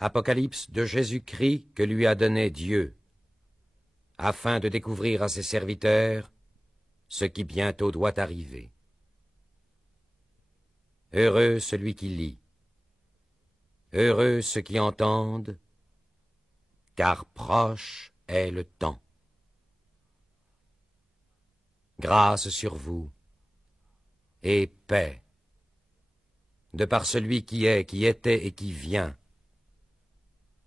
Apocalypse de Jésus-Christ que lui a donné Dieu, afin de découvrir à ses serviteurs ce qui bientôt doit arriver. Heureux celui qui lit, heureux ceux qui entendent, car proche est le temps. Grâce sur vous et paix, de par celui qui est, qui était et qui vient,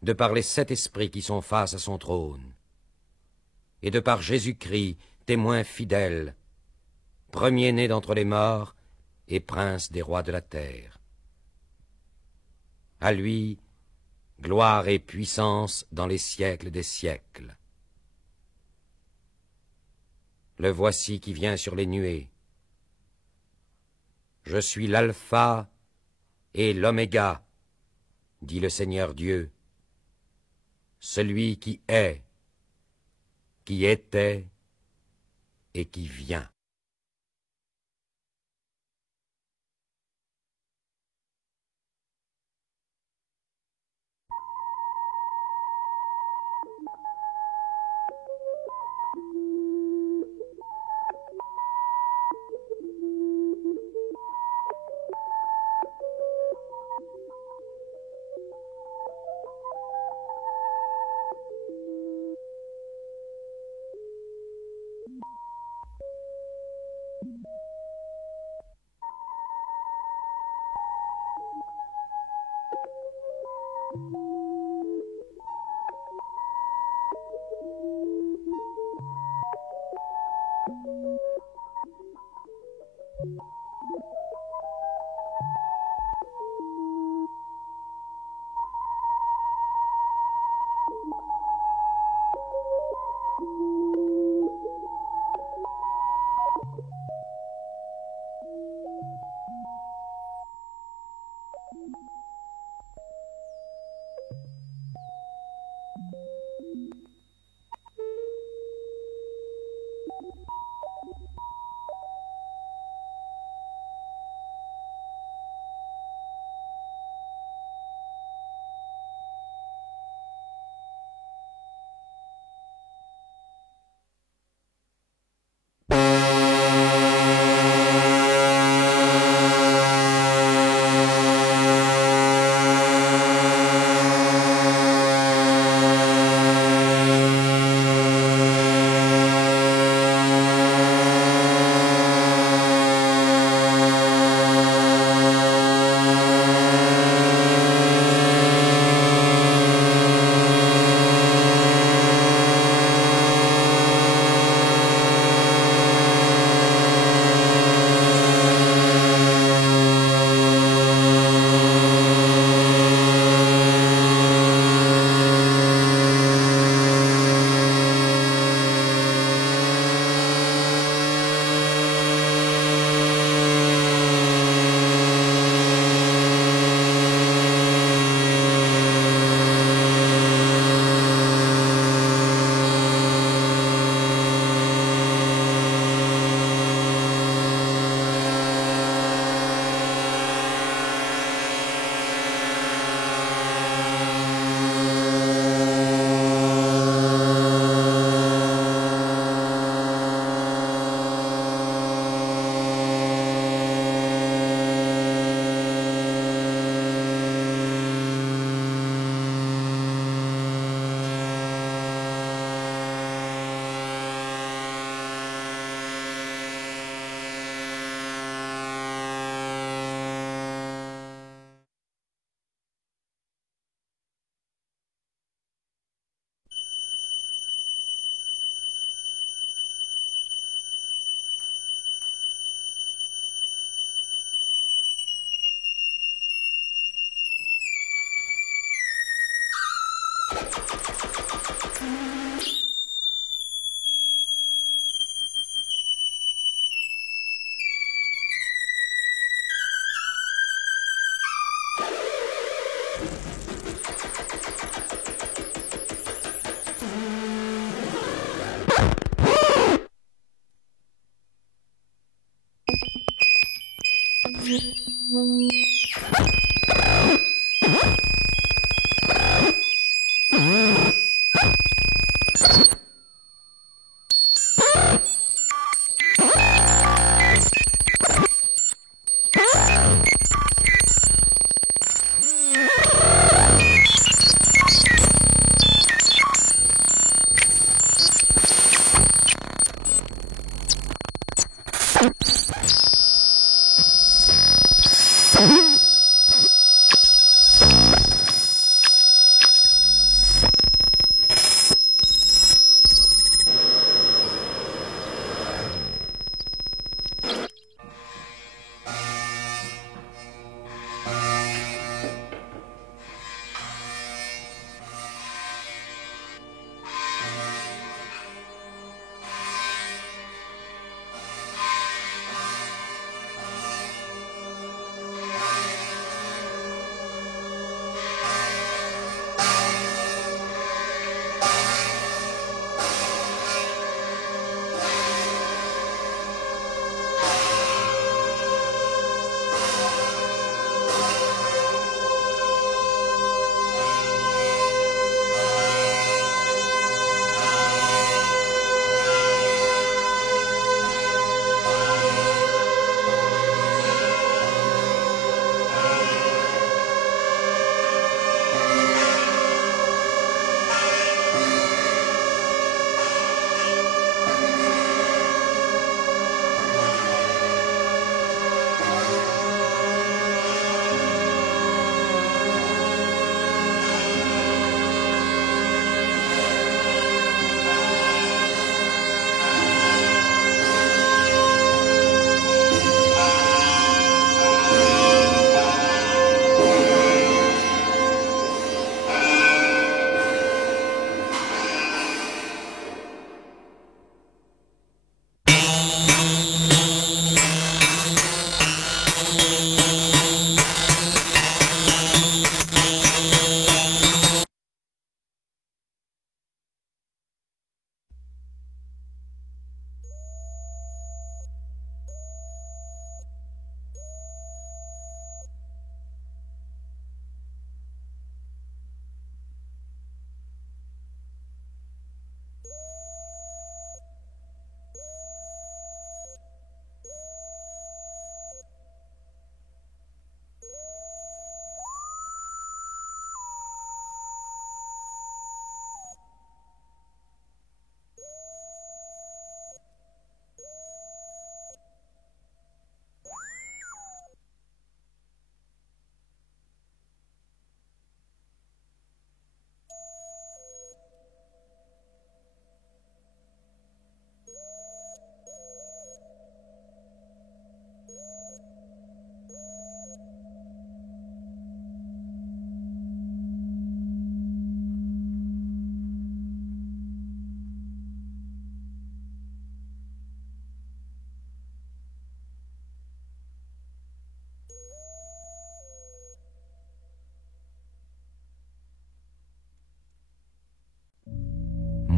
de par les 7 esprits qui sont face à son trône, et de par Jésus-Christ, témoin fidèle, premier-né d'entre les morts et prince des rois de la terre. À lui, gloire et puissance dans les siècles des siècles. Le voici qui vient sur les nuées. Je suis l'alpha et l'oméga, dit le Seigneur Dieu, celui qui est, qui était et qui vient.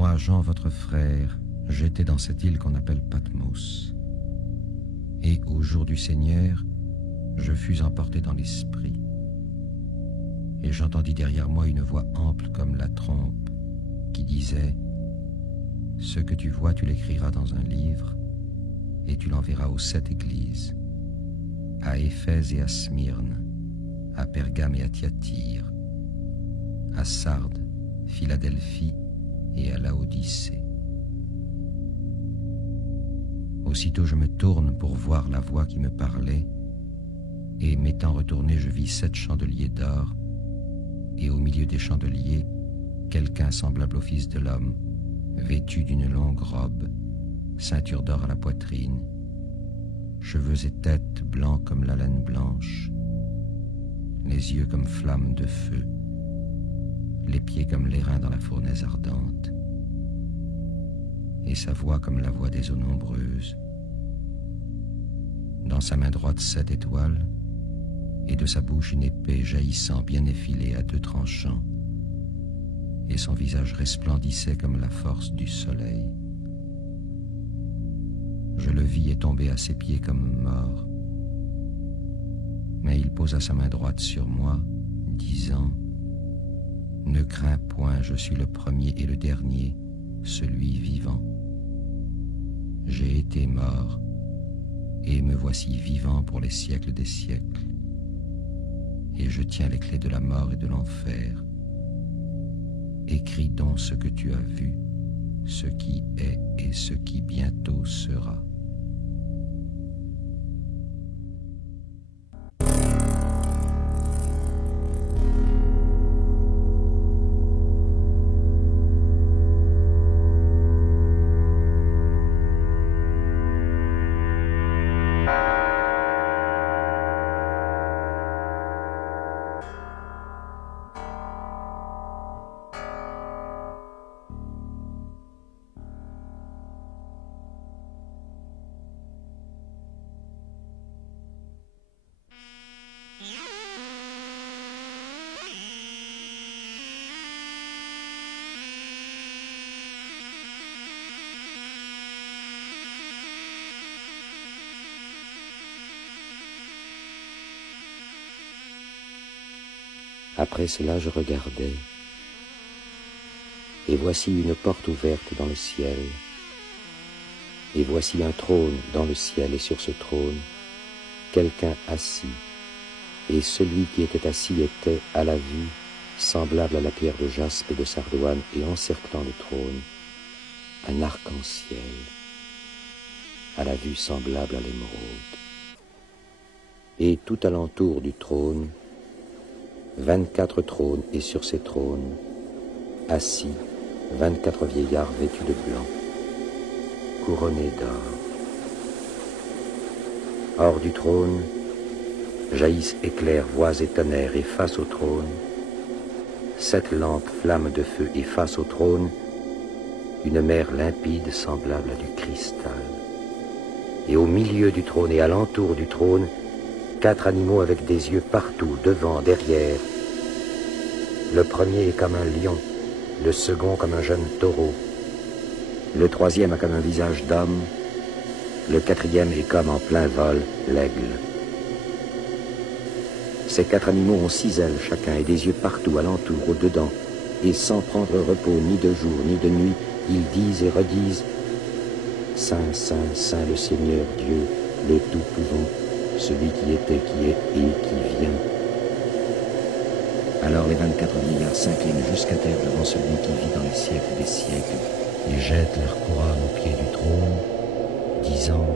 Moi, Jean, votre frère, j'étais dans cette île qu'on appelle Patmos. Et au jour du Seigneur, je fus emporté dans l'esprit. Et j'entendis derrière moi une voix ample comme la trompe, qui disait « Ce que tu vois, tu l'écriras dans un livre, et tu l'enverras aux 7 églises, à Éphèse et à Smyrne, à Pergame et à Thyatire, à Sardes, Philadelphie et à Laodicée. » Aussitôt je me tourne pour voir la voix qui me parlait, et m'étant retourné, je vis 7 chandeliers d'or, et au milieu des chandeliers, quelqu'un semblable au Fils de l'homme, vêtu d'une longue robe, ceinture d'or à la poitrine, cheveux et tête blancs comme la laine blanche, les yeux comme flammes de feu, les pieds comme l'airain dans la fournaise ardente, et sa voix comme la voix des eaux nombreuses. Dans sa main droite 7 étoiles, et de sa bouche une épée jaillissant bien effilée à 2 tranchants, et son visage resplendissait comme la force du soleil. Je le vis et tombé à ses pieds comme mort. Mais il posa sa main droite sur moi, disant « Ne crains point, je suis le premier et le dernier, celui vivant. J'ai été mort, et me voici vivant pour les siècles des siècles. Et je tiens les clés de la mort et de l'enfer. Écris donc ce que tu as vu, ce qui est et ce qui bientôt sera. » Après cela, je regardais, et voici une porte ouverte dans le ciel, et voici un trône dans le ciel, et sur ce trône, quelqu'un assis, et celui qui était assis était, à la vue, semblable à la pierre de jaspe et de sardoine, et encerclant le trône, un arc-en-ciel, à la vue semblable à l'émeraude. Et tout alentour du trône, 24 trônes, et sur ces trônes, assis, 24 vieillards vêtus de blanc, couronnés d'or. Hors du trône, jaillissent éclairs, voix et tonnerres, et face au trône, 7 lampes flammes de feu, et face au trône, une mer limpide semblable à du cristal. Et au milieu du trône et alentour du trône, 4 animaux avec des yeux partout, devant, derrière. Le premier est comme un lion, le second comme un jeune taureau, le troisième a comme un visage d'homme, le quatrième est comme en plein vol l'aigle. Ces 4 animaux ont 6 ailes chacun et des yeux partout, alentour, au-dedans, et sans prendre repos ni de jour ni de nuit, ils disent et redisent « Saint, Saint, Saint le Seigneur Dieu, le Tout-Pouvant, celui qui était, qui est et qui vient. » Alors les 24 vieillards s'inclinent jusqu'à terre devant celui qui vit dans les siècles des siècles et jettent leur couronne aux pieds du trône, disant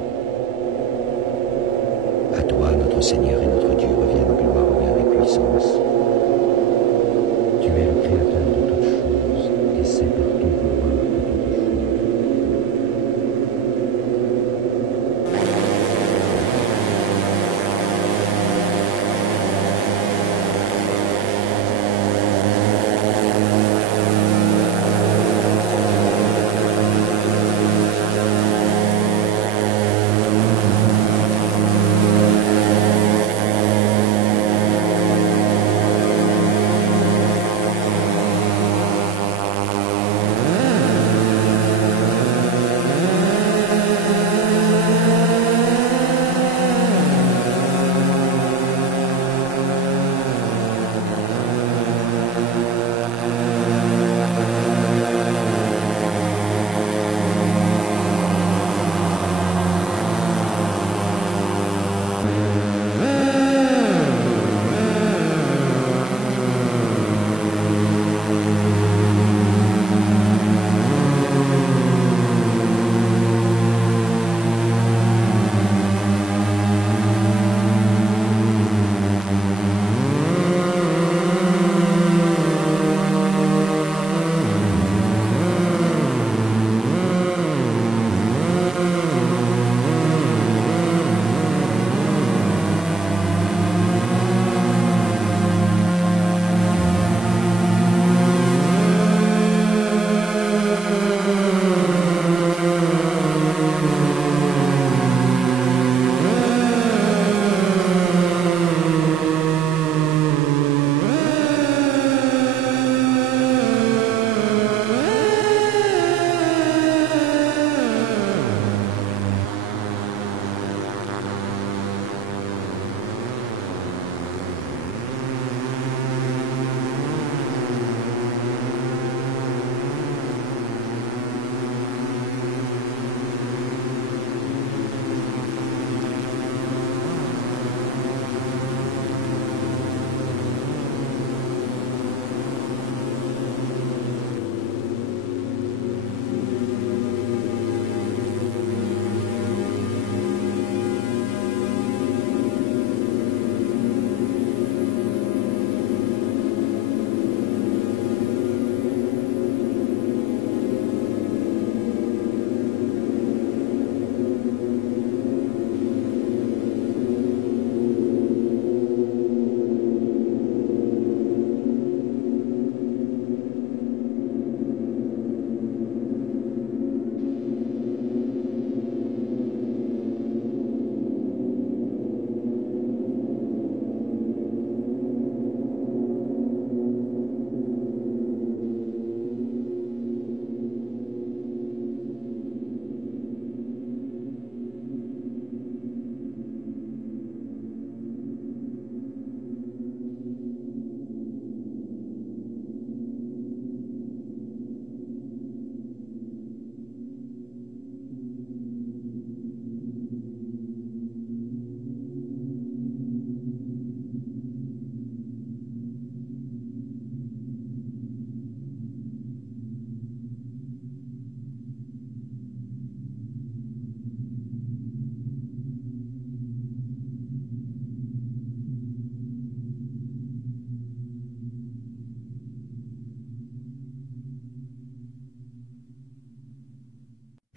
« À toi, notre Seigneur et notre Dieu, reviennent gloire, honneur et puissance. Tu es le Créateur de toutes choses et sais par ton pouvoir que toutes choses. »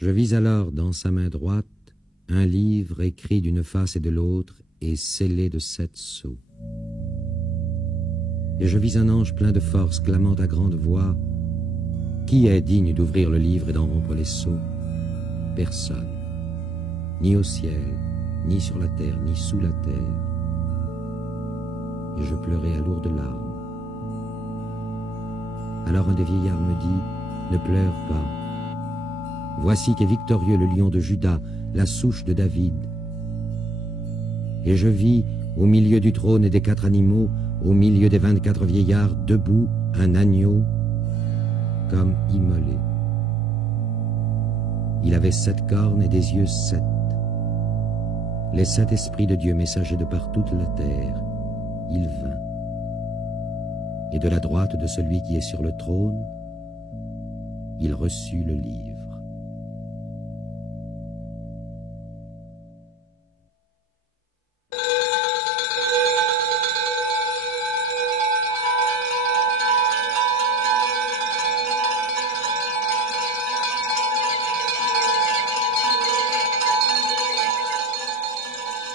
Je vis alors dans sa main droite un livre écrit d'une face et de l'autre et scellé de 7 sceaux. Et je vis un ange plein de force clamant à grande voix: Qui est digne d'ouvrir le livre et d'en rompre les sceaux? Personne, ni au ciel, ni sur la terre, ni sous la terre. Et je pleurai à lourdes larmes. Alors un des vieillards me dit: Ne pleure pas. Voici qu'est victorieux le lion de Juda, la souche de David. Et je vis, au milieu du trône et des 4 animaux, au milieu des 24 vieillards, debout, un agneau, comme immolé. Il avait 7 cornes et des yeux 7. Les 7 esprits de Dieu messagers de par toute la terre. Il vint. Et de la droite de celui qui est sur le trône, il reçut le livre.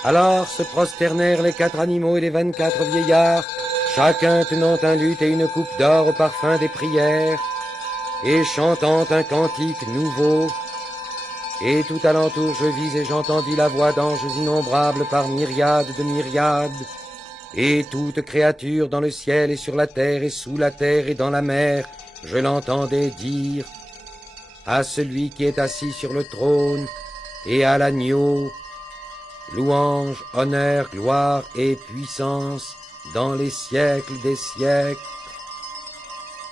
Alors se prosternèrent les 4 animaux et les 24 vieillards, chacun tenant un luth et une coupe d'or au parfum des prières, et chantant un cantique nouveau. Et tout alentour je vis et j'entendis la voix d'anges innombrables par myriades de myriades, et toute créature dans le ciel et sur la terre et sous la terre et dans la mer, je l'entendais dire: à celui qui est assis sur le trône et à l'agneau, louange, honneur, gloire et puissance dans les siècles des siècles.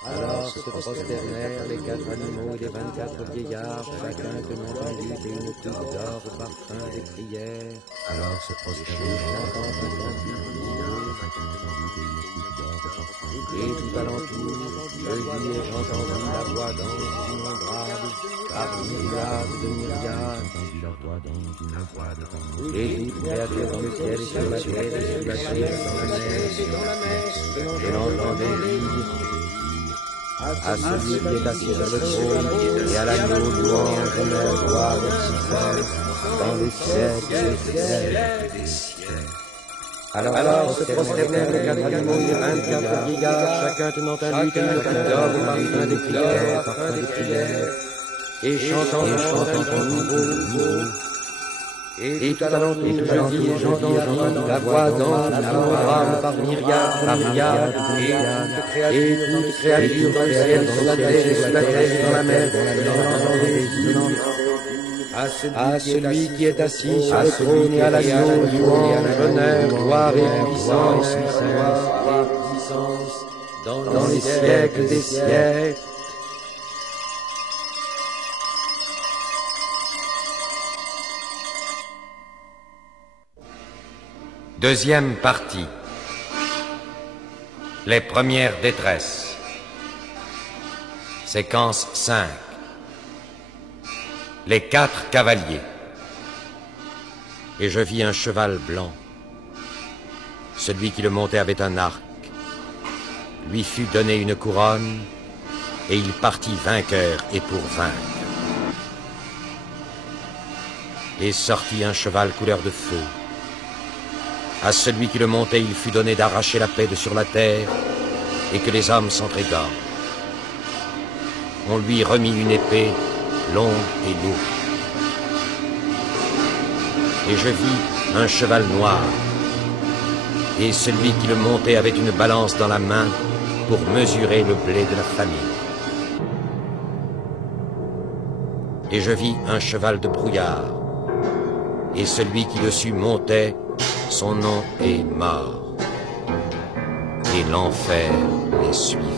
Alors se prosternèrent les 4 animaux et les 24 vieillards, chacun tenant un luth et une coupe d'or au parfum des prières. Alors se Et tout alentour, je vis et j'entendis la voix d'anges innombrables, par myriades de myriades. Et toute créature dans le ciel et sur la terre et sur la terre et dans la mer, je l'entendais dire: à celui qui est assis sur le trône et à l'agneau, louange, honneur, gloire et puissance dans les siècles des siècles. Alors se prosternèrent les 4 animaux et les 24 vieillards, chacun tenant un luth et une coupe d'or au parfum des prières, et chantant un cantique nouveau. Et tout alentour, je vis et j'entendis la voix d'anges innombrables par myriades, et toute créature dans le ciel, sur la terre et sous la terre et dans la mer, à celui qui est assis sur le trône et à l'agneau, louange, honneur, gloire et puissance dans les siècles des siècles. Deuxième partie. Les premières détresses. Séquence 5. Les 4 cavaliers. Et je vis un cheval blanc. Celui qui le montait avait un arc. Lui fut donné une couronne, et il partit vainqueur et pour vaincre. Et sortit un cheval couleur de feu. À celui qui le montait, il fut donné d'arracher la paix de sur la terre, et que les hommes s'entr'égorgent. On lui remit une épée longue et lourde. Et je vis un cheval noir, et celui qui le montait avait une balance dans la main pour mesurer le blé de la famine. Et je vis un cheval de brouillard, et celui qui dessus montait, son nom est mort, et l'enfer les suivait.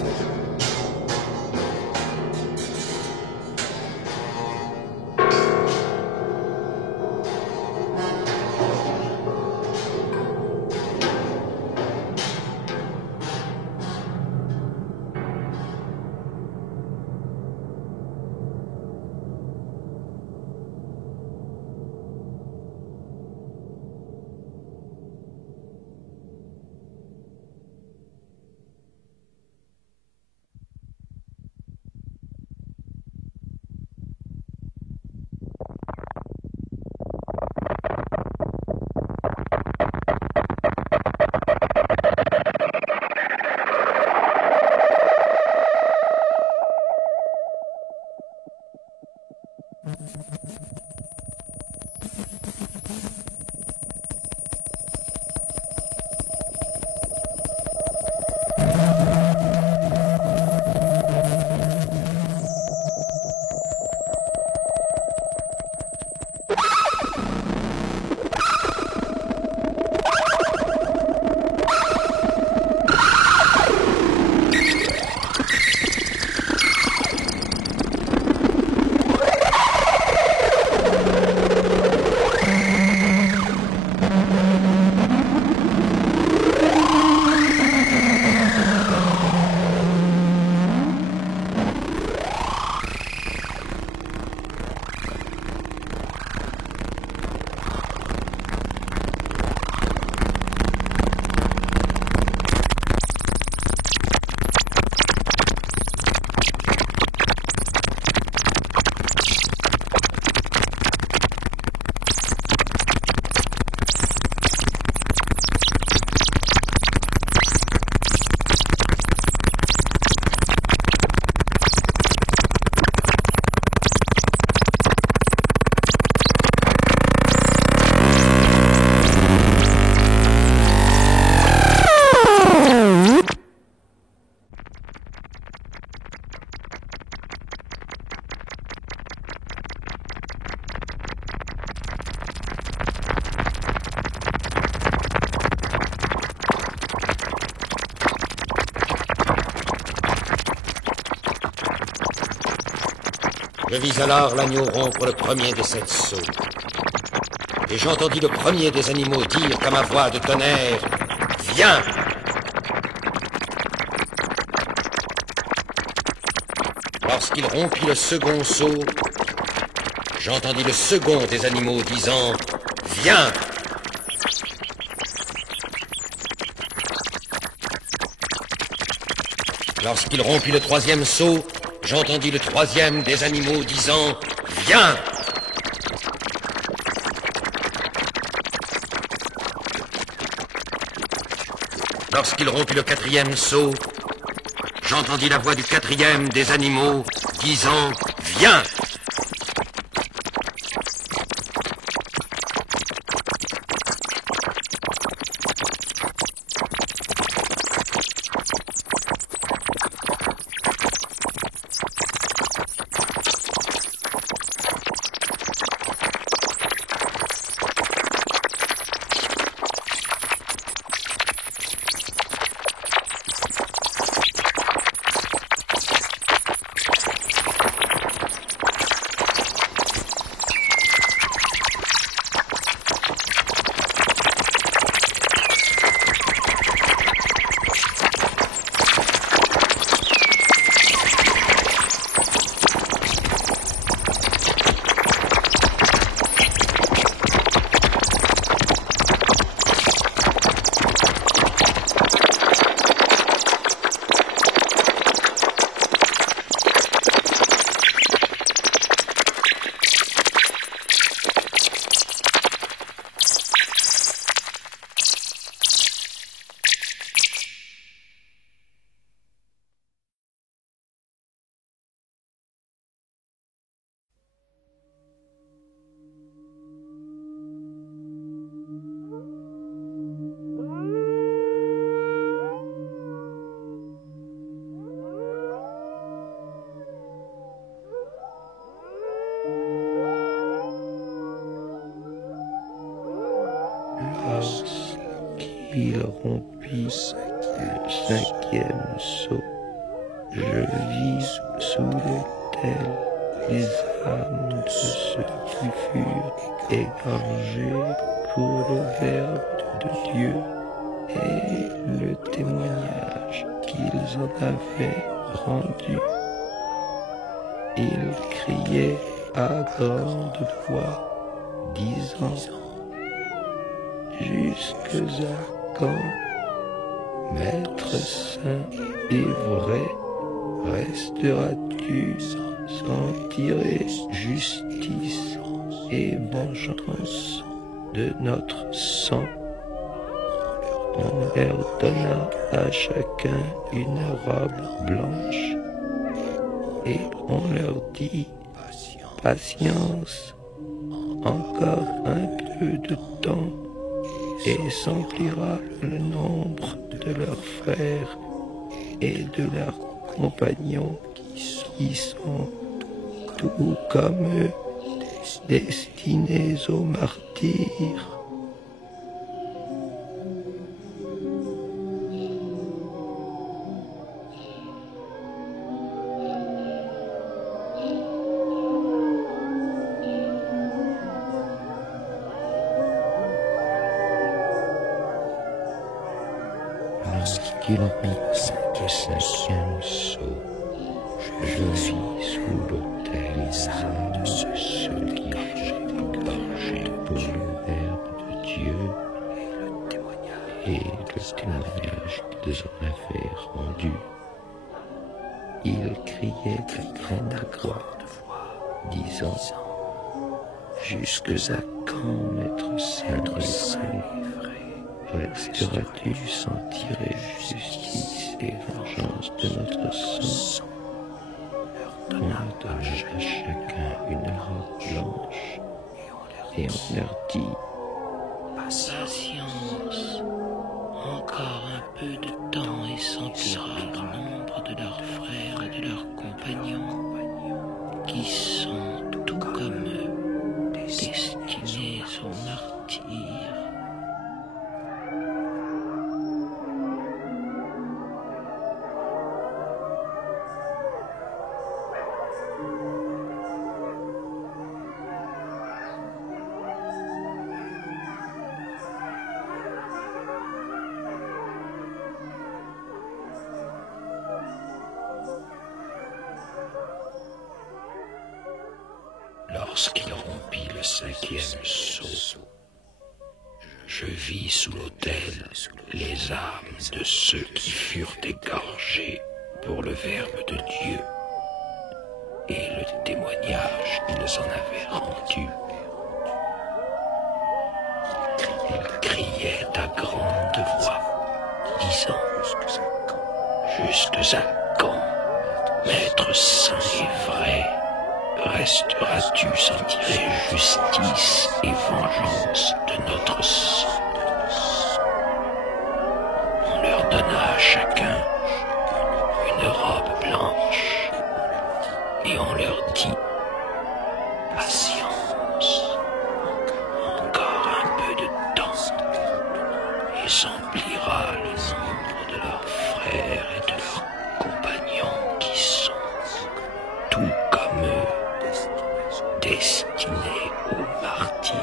Je vis alors l'agneau rompre le premier des 7 sceaux. Et j'entendis le premier des animaux dire comme à voix de tonnerre, « Viens !» Lorsqu'il rompit le second sceau, j'entendis le second des animaux disant, « Viens !» Lorsqu'il rompit le troisième sceau, j'entendis le troisième des animaux disant, « Viens !» Lorsqu'il rompit le quatrième sceau, j'entendis la voix du quatrième des animaux disant « Viens !» Lorsqu'il rompit le cinquième sceau, je vis sous l'autel les âmes de ceux qui furent égorgés pour le Verbe de Dieu et le témoignage qu'ils en avaient rendu. Ils criaient à grande voix, disant: jusque à quand, Maître saint et vrai, resteras-tu sans tirer justice et vengeance de notre sang? On leur donna à chacun une robe blanche et on leur dit: patience, encore un peu de temps, et s'emplira le nombre de leurs frères et de leurs compagnons qui sont, tout comme eux, destinés au martyre. Lorsqu'il rompit le cinquième sceau, je vis sous l'autel les âmes de ceux qui étaient égorgés pour le Verbe de Dieu et le témoignage qu'ils en avaient rendu. Ils criaient à grande voix, disant: jusque à quand, Maître saint et vrai, resteras-tu sans tirer justice et vengeance de notre sang? On donna à chacun une robe blanche et on leur dit: patience, encore un peu de temps et s'emplira le nombre de leurs frères et de leurs compagnons qui sont, tout comme eux, destinés au martyre. lorsqu'il rompit le 5e sceau. Je vis sous l'autel les âmes de ceux qui furent égorgés pour le Verbe de Dieu et le témoignage qu'ils en avaient rendu. Ils criaient à grande voix, disant: Jusque à quand, Maître saint et vrai, resteras-tu sans tirer justice et vengeance de notre sang? On leur donna à chacun une robe blanche et on leur dit: Patience, encore un peu de temps, et s'emplira le nombre de leurs frères et de leurs compagnons qui sont, tout comme eux, destinés au martyre.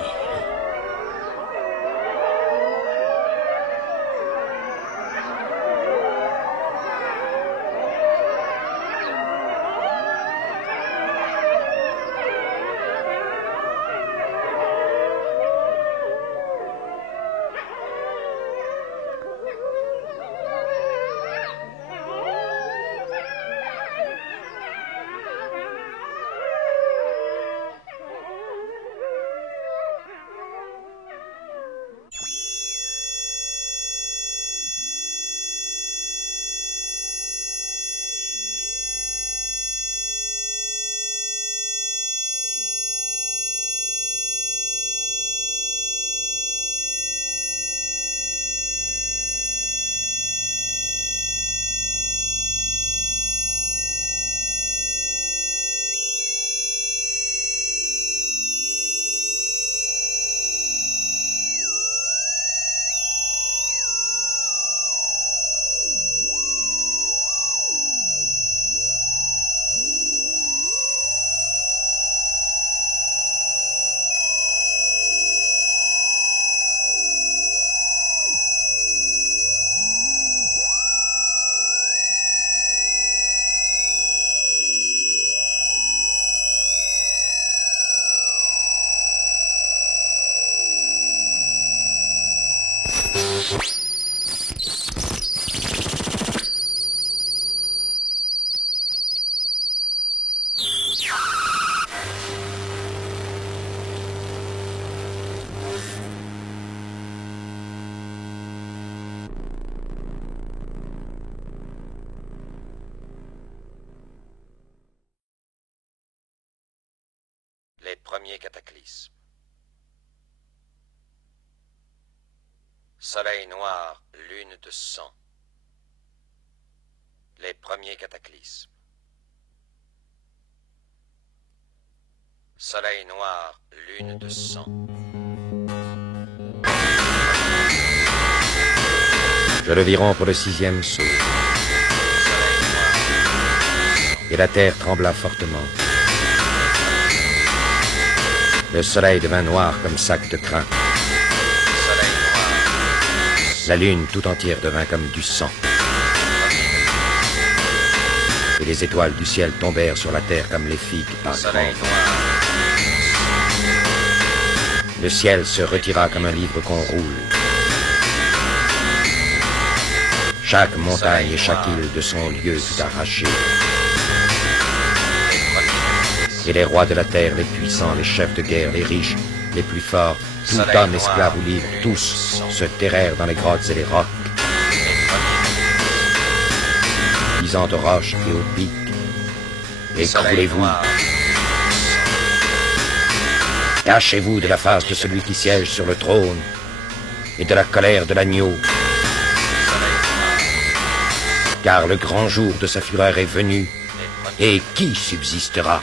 Les premiers cataclysmes. Soleil noir, lune de sang. Les premiers cataclysmes. Soleil noir, lune de sang. Je le vis rompre le 6e sceau. Et la terre trembla fortement. Le soleil devint noir comme sac de crin. La lune tout entière devint comme du sang. Et les étoiles du ciel tombèrent sur la terre comme les figues par grandes. Le ciel se retira comme un livre qu'on roule. Chaque montagne et chaque île de son lieu fut arrachée. Et les rois de la terre, les puissants, les chefs de guerre, les riches, les plus forts, tout homme, esclave ou libre, tous se terrèrent dans les grottes et les rocs, disant aux roches et aux pics: écroulez-vous, cachez-vous de la face de celui qui siège sur le trône et de la colère de l'agneau, car le grand jour de sa fureur est venu, et qui subsistera?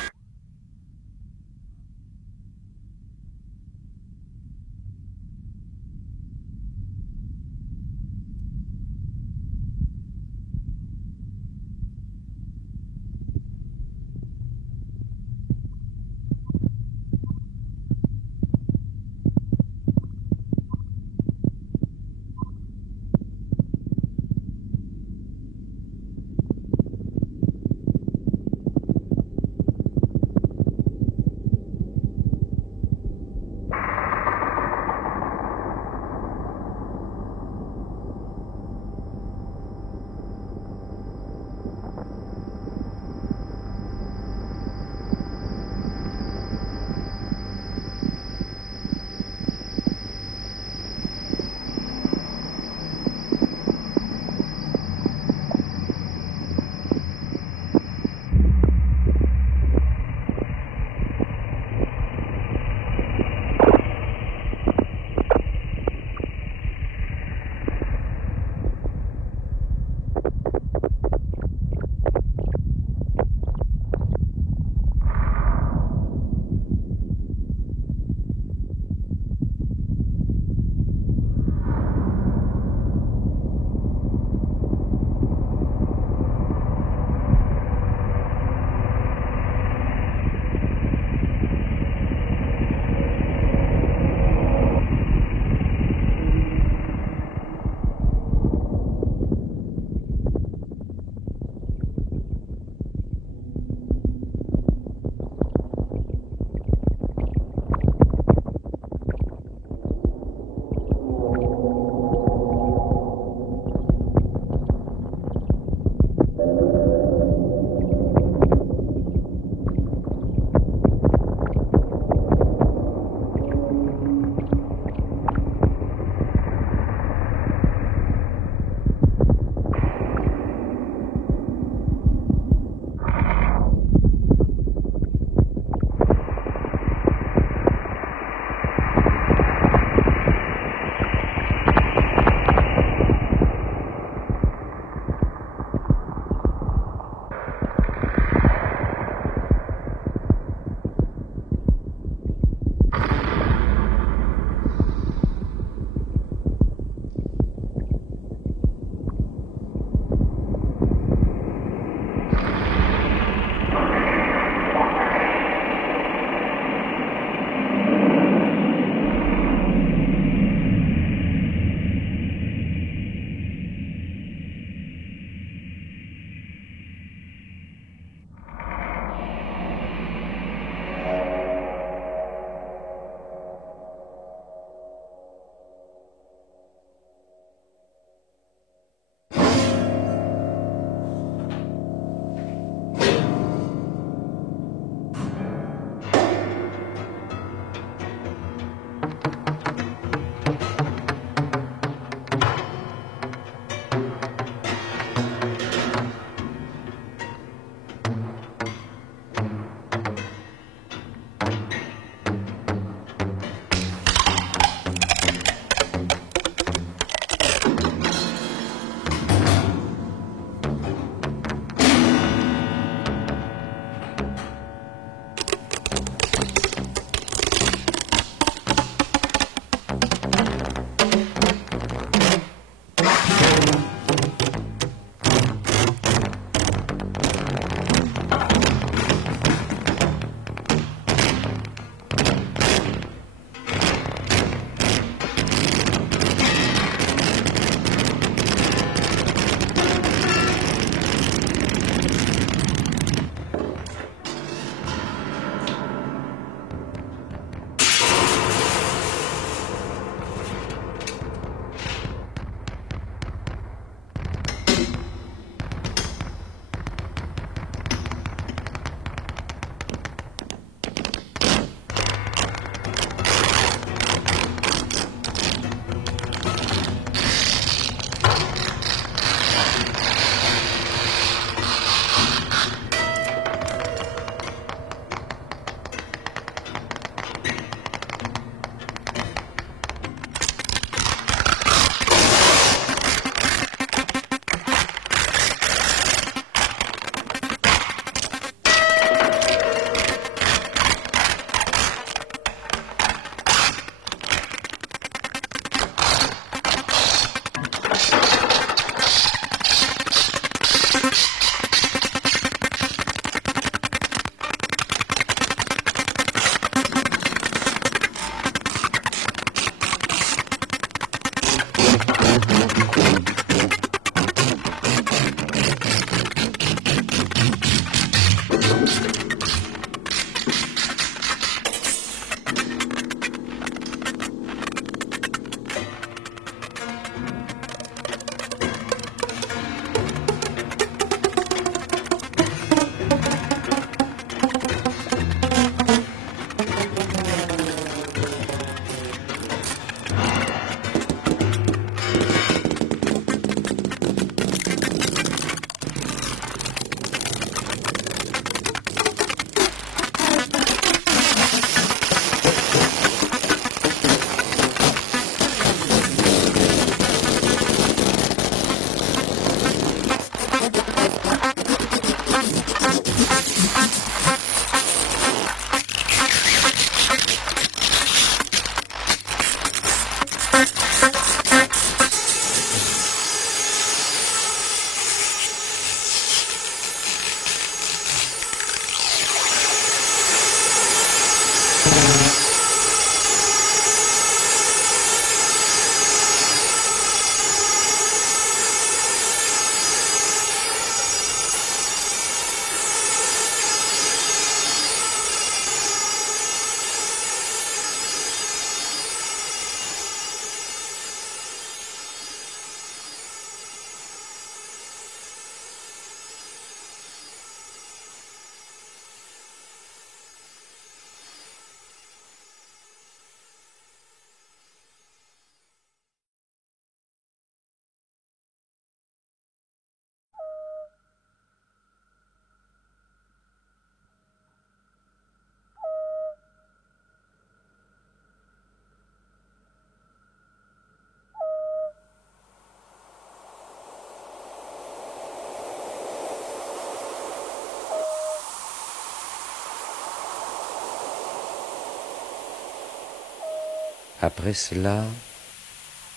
Après cela,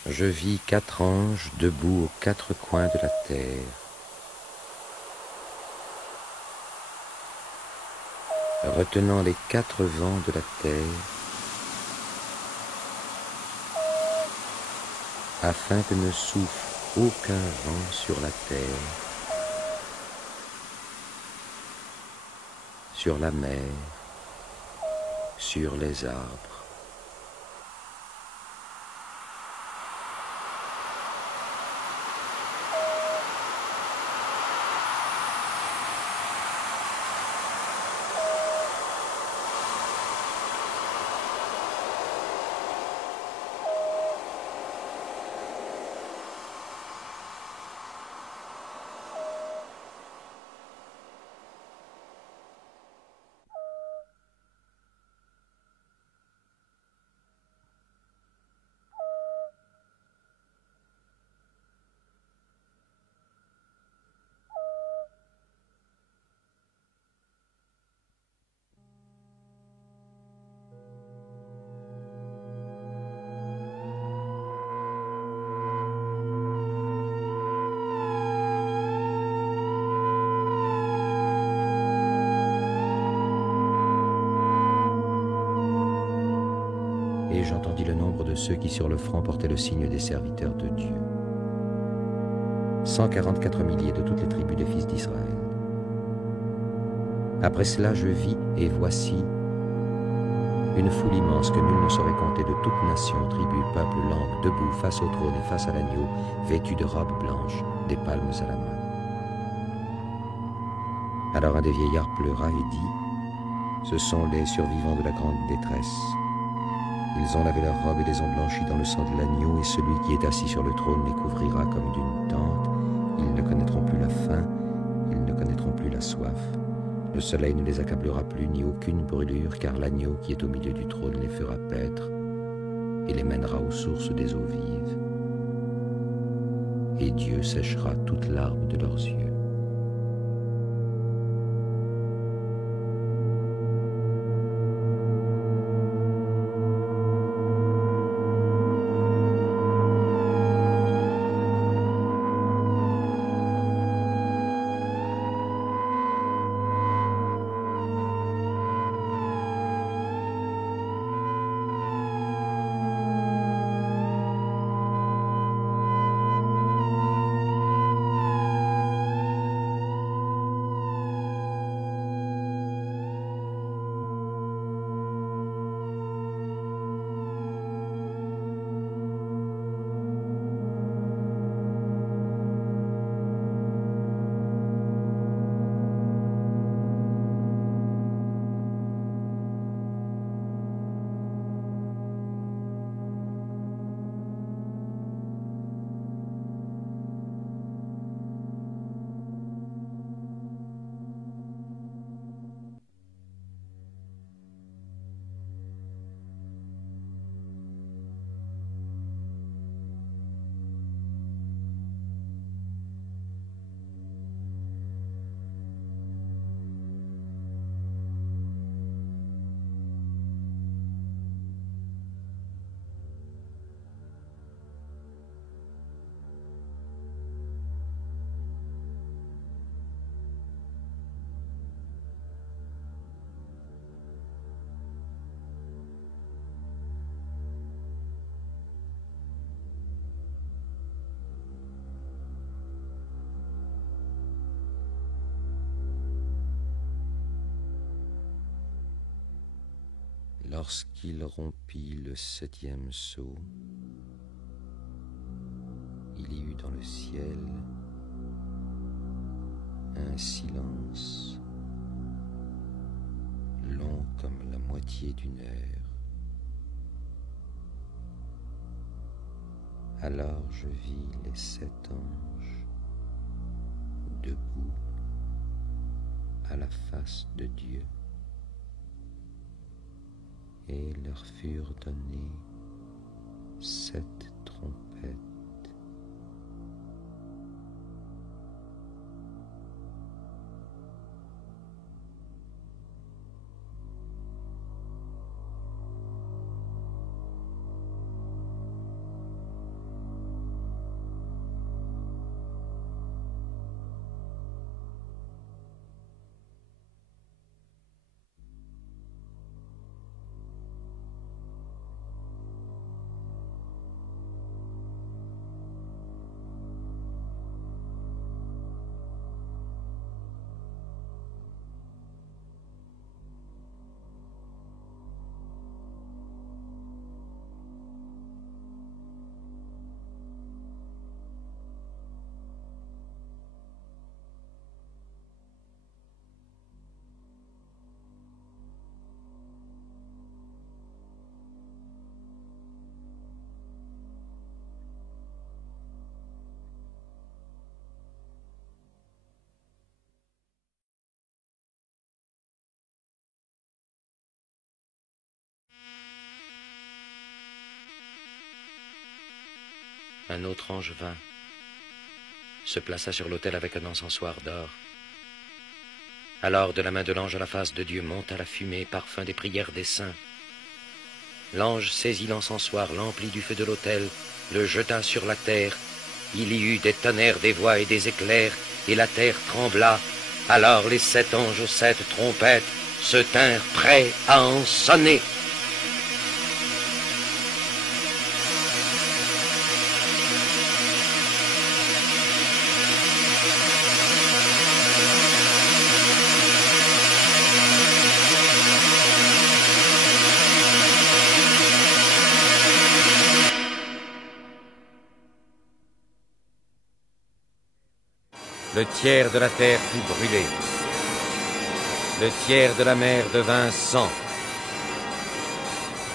je vis 4 anges debout aux 4 coins de la terre. Retenant les 4 vents de la terre, afin que ne souffle aucun vent sur la terre, sur la mer, sur les arbres. Et j'entendis le nombre de ceux qui sur le front portaient le signe des serviteurs de Dieu. 144 milliers de toutes les tribus des fils d'Israël. Après cela, je vis, et voici, une foule immense que nul ne saurait compter de toute nation, tribu, peuple, langue, debout, face au trône et face à l'agneau, vêtus de robes blanches, des palmes à la main. Alors un des vieillards pleura et dit, « Ce sont les survivants de la grande détresse. Ils ont lavé leurs robes et les ont blanchis dans le sang de l'agneau, et celui qui est assis sur le trône les couvrira comme d'une tente. Ils ne connaîtront plus la faim, ils ne connaîtront plus la soif. Le soleil ne les accablera plus, ni aucune brûlure, car l'agneau qui est au milieu du trône les fera paître et les mènera aux sources des eaux vives. Et Dieu séchera toute larme de leurs yeux. » Lorsqu'il rompit le 7e sceau, il y eut dans le ciel un silence long comme la moitié d'une heure. Alors je vis les 7 anges debout à la face de Dieu, et leur furent données 7 trompettes. Un autre ange vint, se plaça sur l'autel avec un encensoir d'or. Alors de la main de l'ange à la face de Dieu monta la fumée, parfum des prières des saints. L'ange saisit l'encensoir, l'emplit du feu de l'autel, le jeta sur la terre. Il y eut des tonnerres, des voix et des éclairs, et la terre trembla. Alors les 7 anges aux 7 trompettes se tinrent prêts à en sonner. Le tiers de la terre fut brûlé. Le tiers de la mer devint sang.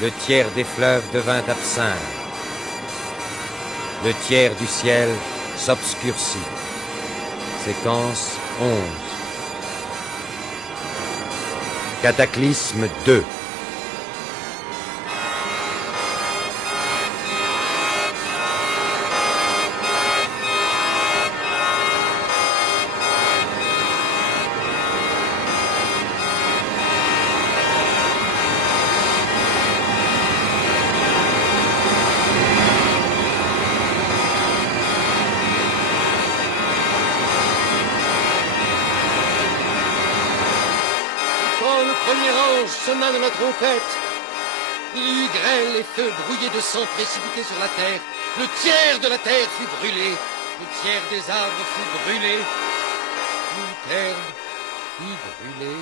Le tiers des fleuves devint absinthe. Le tiers du ciel s'obscurcit. Séquence 11. Cataclysme 2. Sonna de la trompette. Il y eut grêle et feu brouillés de sang précipités sur la terre. Le tiers de la terre fut brûlé. Le tiers des arbres fut brûlé. Tout herbe fut brûlé.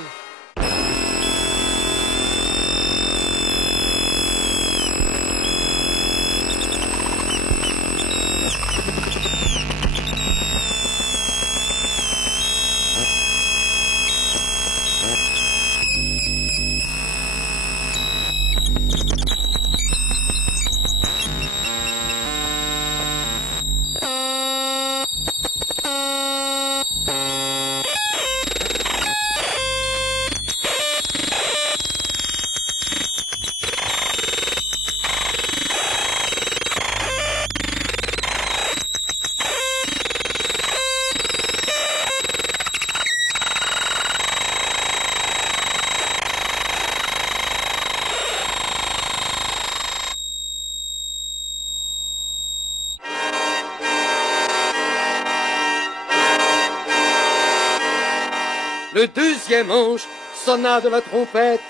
Le deuxième ange sonna de la trompette,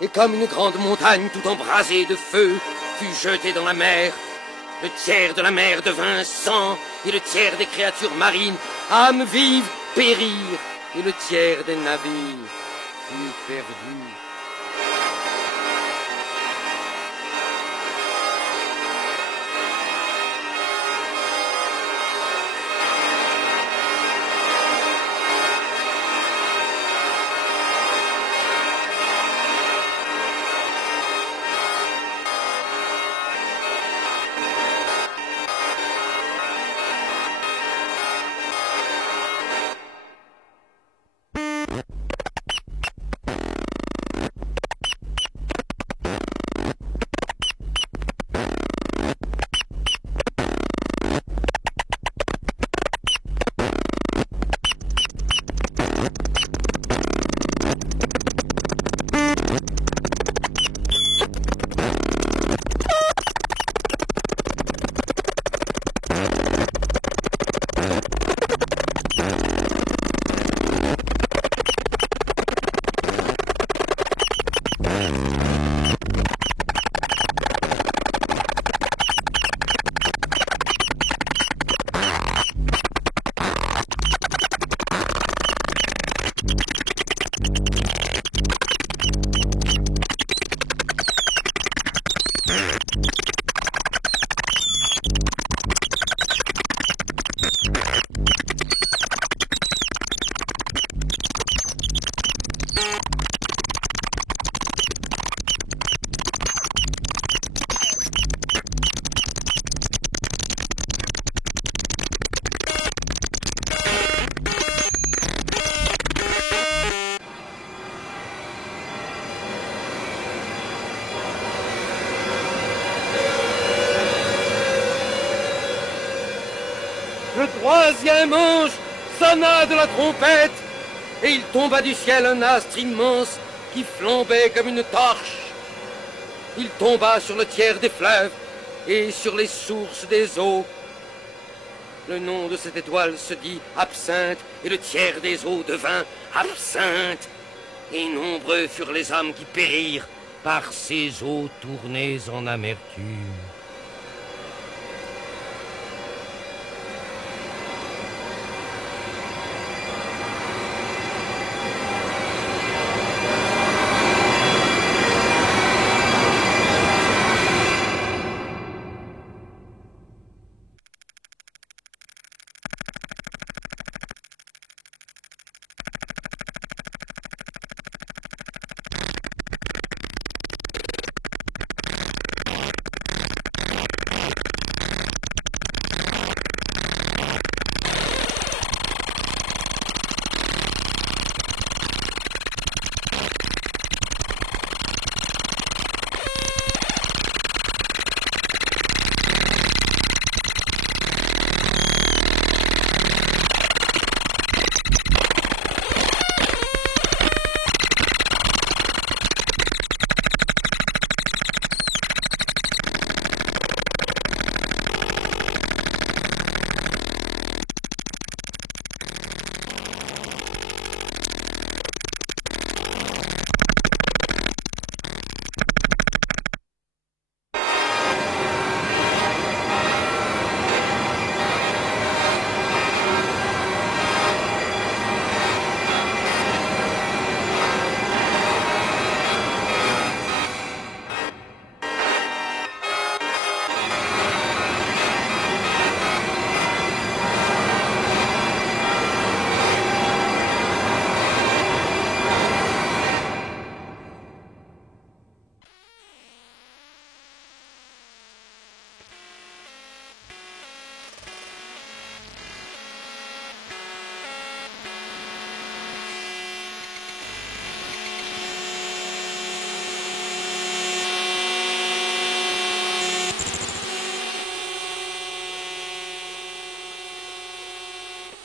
et comme une grande montagne tout embrasée de feu fut jetée dans la mer. Le tiers de la mer devint sang, et le tiers des créatures marines, âmes vives, périrent, et le tiers des navires fut perdu. troisième ange sonna de la trompette, et il tomba du ciel un astre immense qui flambait comme une torche. Il tomba sur le tiers des fleuves et sur les sources des eaux. Le nom de cette étoile se dit absinthe, et le tiers des eaux devint absinthe. Et nombreux furent les âmes qui périrent par ces eaux tournées en amertume.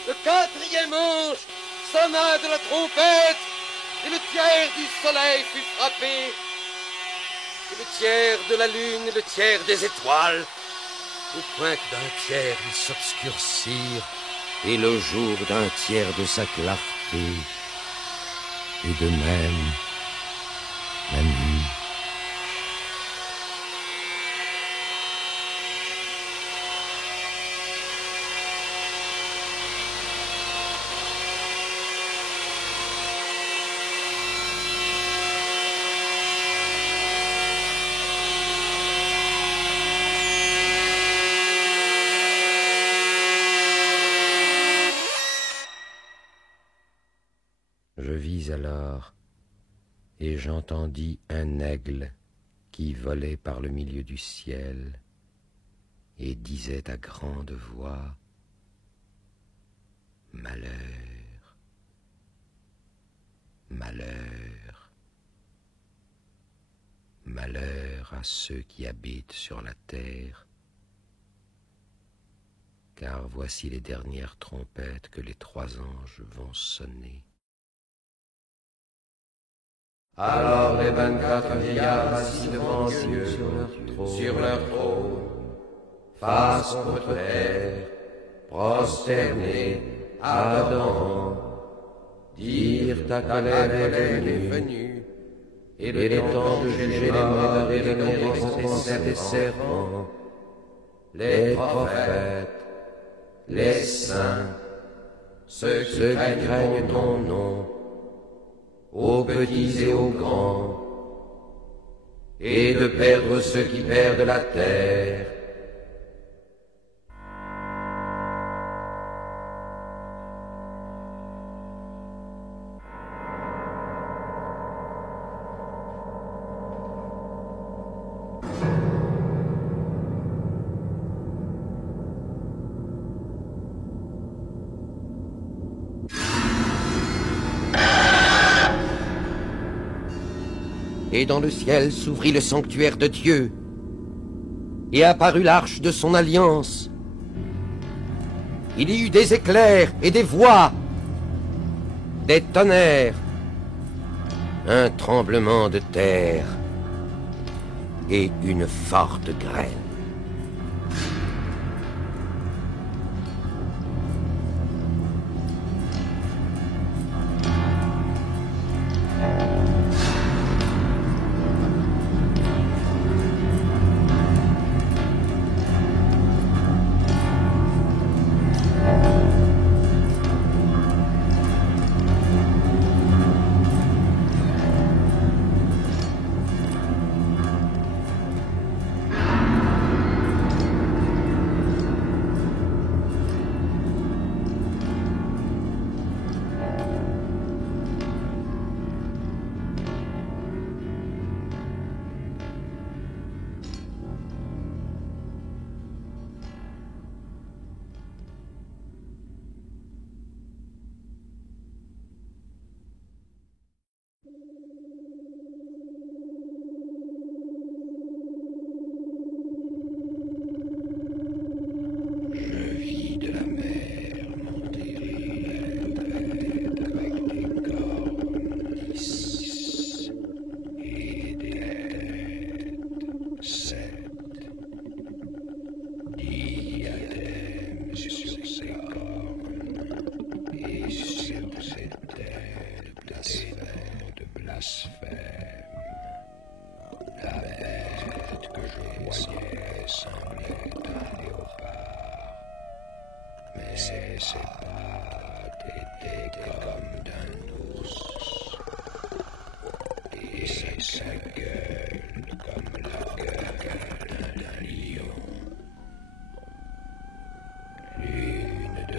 Le quatrième ange sonna de la trompette, et le tiers du soleil fut frappé, et le tiers de la lune et le tiers des étoiles, au point que d'un tiers ils s'obscurcirent, et le jour d'un tiers de sa clarté, et de même la nuit. Je vis alors, et j'entendis un aigle qui volait par le milieu du ciel, et disait à grande voix, « Malheur, malheur, malheur à ceux qui habitent sur la terre, car voici les dernières trompettes que les 3 anges vont sonner. » Alors les 24 vieillards assis devant Dieu sur leur trône, face contre terre, prosternés, adorant, dirent à Caleb est venu, et le temps de juger les morts et de donner récompense à tes servants, les prophètes, les saints, ceux qui craignent ton nom, aux petits et aux grands, et de perdre ceux qui perdent la terre. Et dans le ciel s'ouvrit le sanctuaire de Dieu, et apparut l'arche de son alliance. Il y eut des éclairs et des voix, des tonnerres, un tremblement de terre et une forte grêle.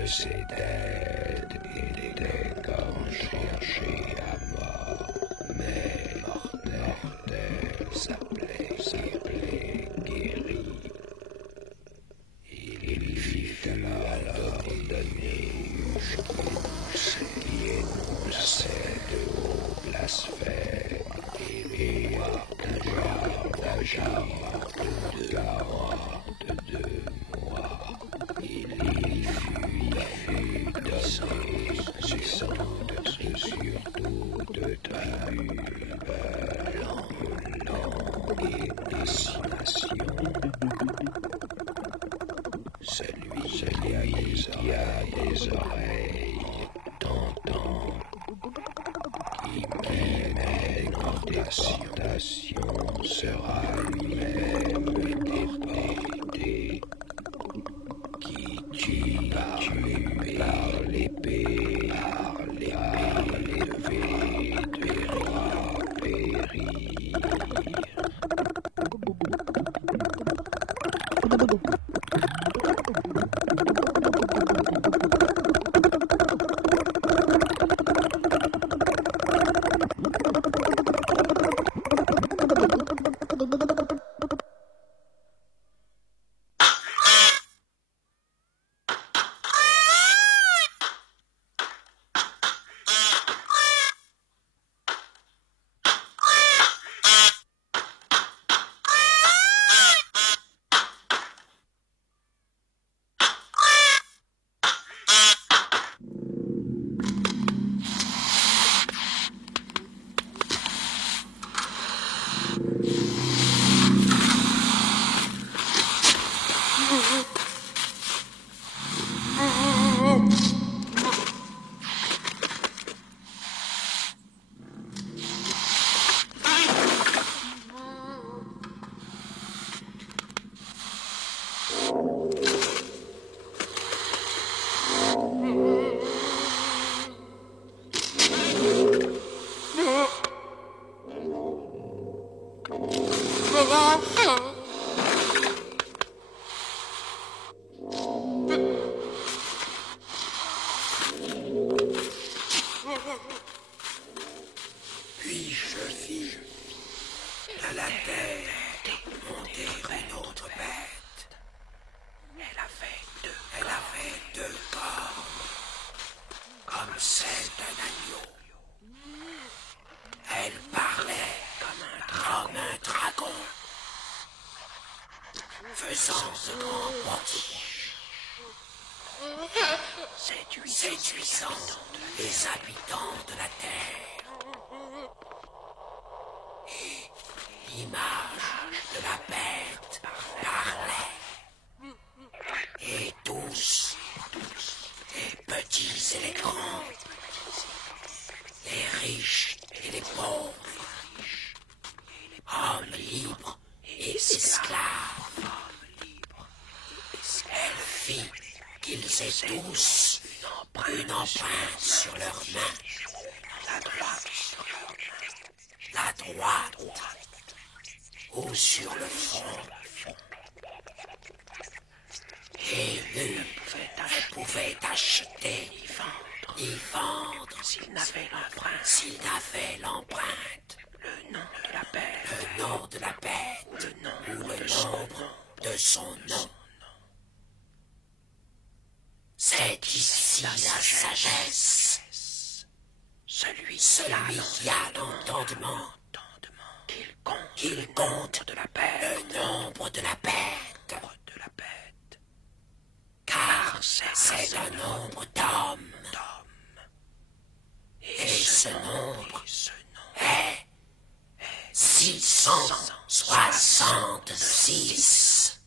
Ses têtes étaient comme cherchées à mort, mais mortel s'appelait guéri. Il fit alors donner ce qui énonçait de hauts blasphèmes et un genre de carotte de 2 mois. Il y fut donné surtout de tribus, langues et nations. Celui qui a des oreilles t'entend, qui met l'exhortation sera lui-même déporté, qui tue par l'épée devait périr. Puis je vis à la terre monter une autre bête. Elle avait deux cornes, comme celles d'un agneau. Elle parlait comme un dragon, faisant de grands bondiches. séduisant les habitants de la terre. Et l'image de la bête parlait. Et tous, les petits et les grands, les riches et les pauvres, hommes libres et esclaves, elle fit qu'ils aient tous une empreinte sur leurs mains, la droite ou sur le front. Et nul ne pouvait acheter ni vendre s'il n'avait l'empreinte, le nom de la bête ou le nombre de son nom. C'est ici la sagesse. Celui qui a l'entendement, qu'il compte le nombre de la bête. Car c'est un nombre d'hommes. Et ce nombre est 666.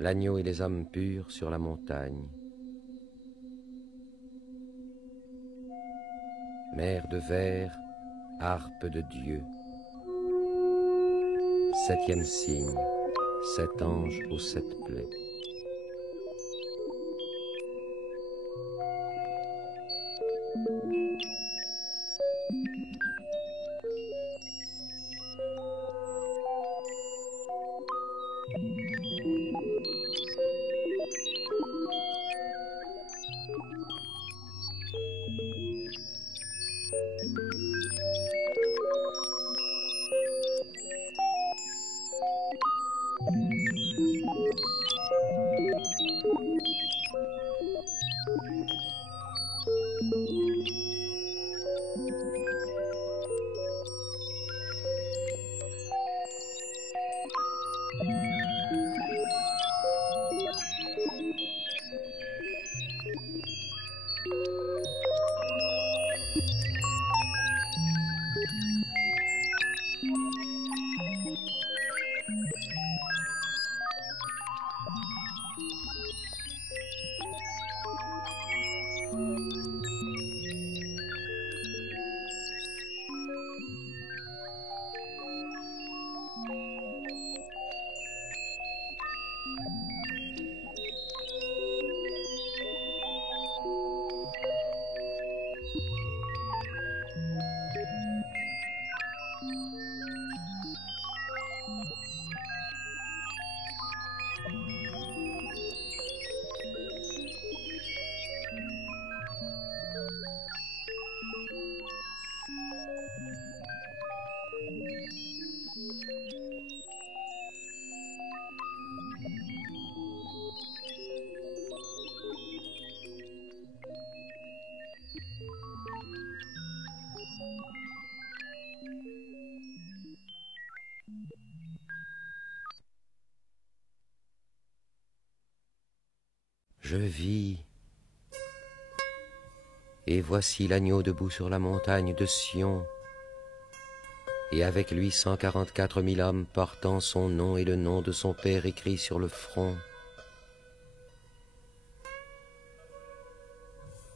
L'agneau et les âmes pures sur la montagne. Mer de verre, harpe de Dieu. 7e signe, 7 anges aux 7 plaies. Je vis, et voici l'agneau debout sur la montagne de Sion, et avec lui 144 000 hommes portant son nom et le nom de son Père écrit sur le front.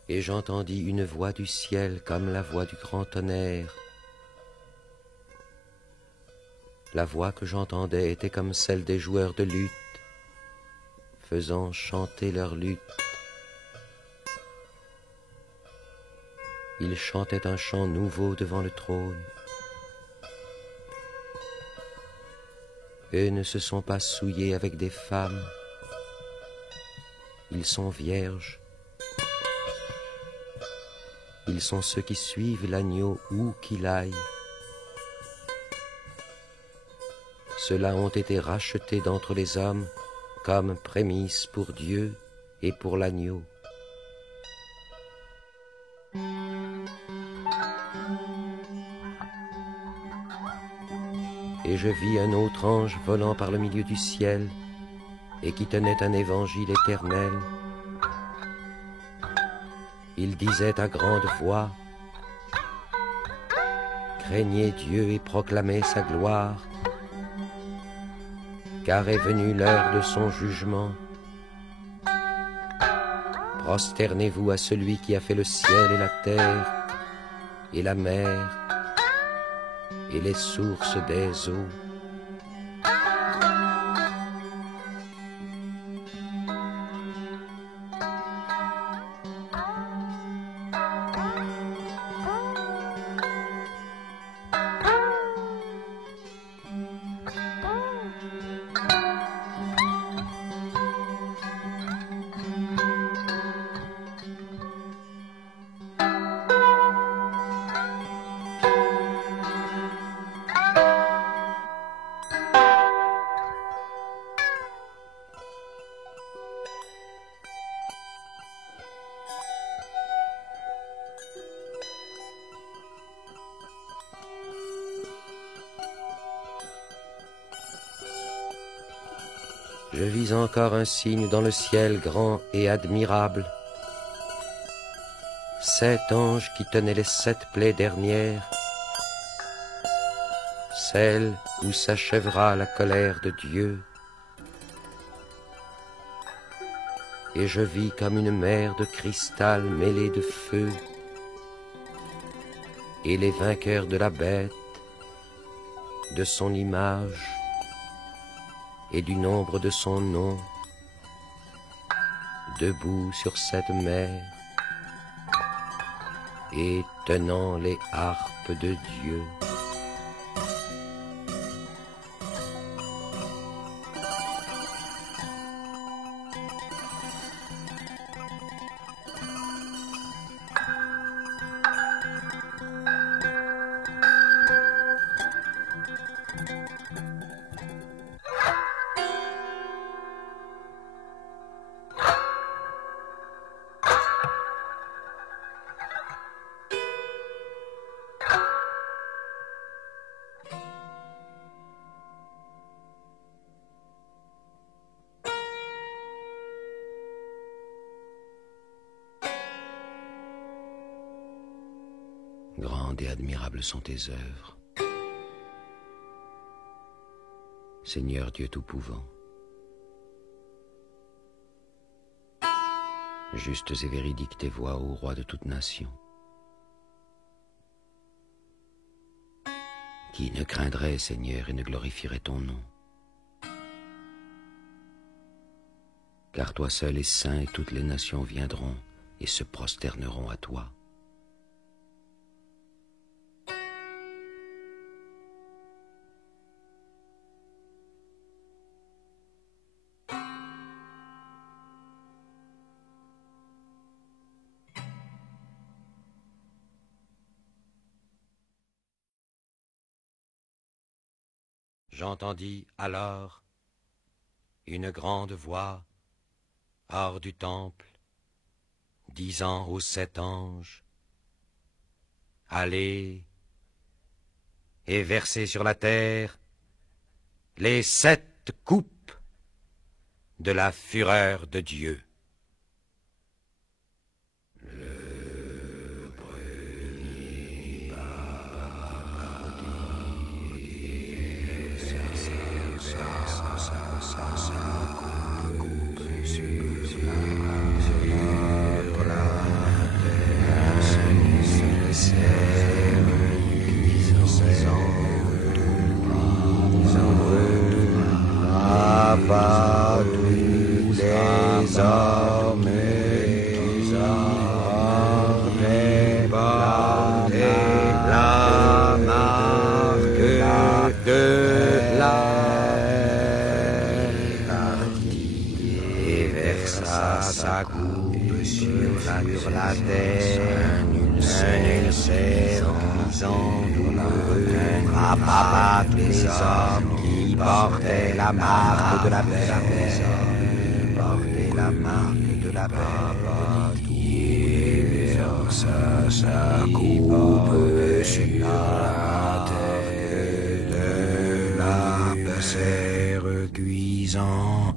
Et j'entendis une voix du ciel comme la voix du grand tonnerre. La voix que j'entendais était comme celle des joueurs de luth, faisant chanter leur luth. Ils chantaient un chant nouveau devant le trône. Eux ne se sont pas souillés avec des femmes. Ils sont vierges. Ils sont ceux qui suivent l'agneau où qu'il aille. Ceux-là ont été rachetés d'entre les hommes comme prémices pour Dieu et pour l'agneau. Et je vis un autre ange volant par le milieu du ciel et qui tenait un évangile éternel. Il disait à grande voix, « Craignez Dieu et proclamez sa gloire, car est venue l'heure de son jugement. Prosternez-vous à celui qui a fait le ciel et la terre, et la mer, et les sources des eaux. » Je vis encore un signe dans le ciel grand et admirable. 7 anges qui tenaient les 7 plaies dernières, celles où s'achèvera la colère de Dieu. Et je vis comme une mer de cristal mêlée de feu, et les vainqueurs de la bête, de son image, et du nombre de son nom, debout sur cette mer, et tenant les harpes de Dieu. Grandes et admirables sont tes œuvres, Seigneur Dieu Tout-Pouvant. Justes et véridiques tes voies, ô Roi de toute nation. Qui ne craindrait, Seigneur, et ne glorifierait ton nom? Car toi seul es saint, et toutes les nations viendront et se prosterneront à toi. J'entendis alors une grande voix hors du temple, disant aux 7 anges, « Allez et versez sur la terre les 7 coupes de la fureur de Dieu. » terre, un ulcère luisant douloureux frappa tous les hommes qui portaient la marque de la paix, portaient la marque de la paix, qui versa sa coupe sur la tête de l'adversaire cuisant.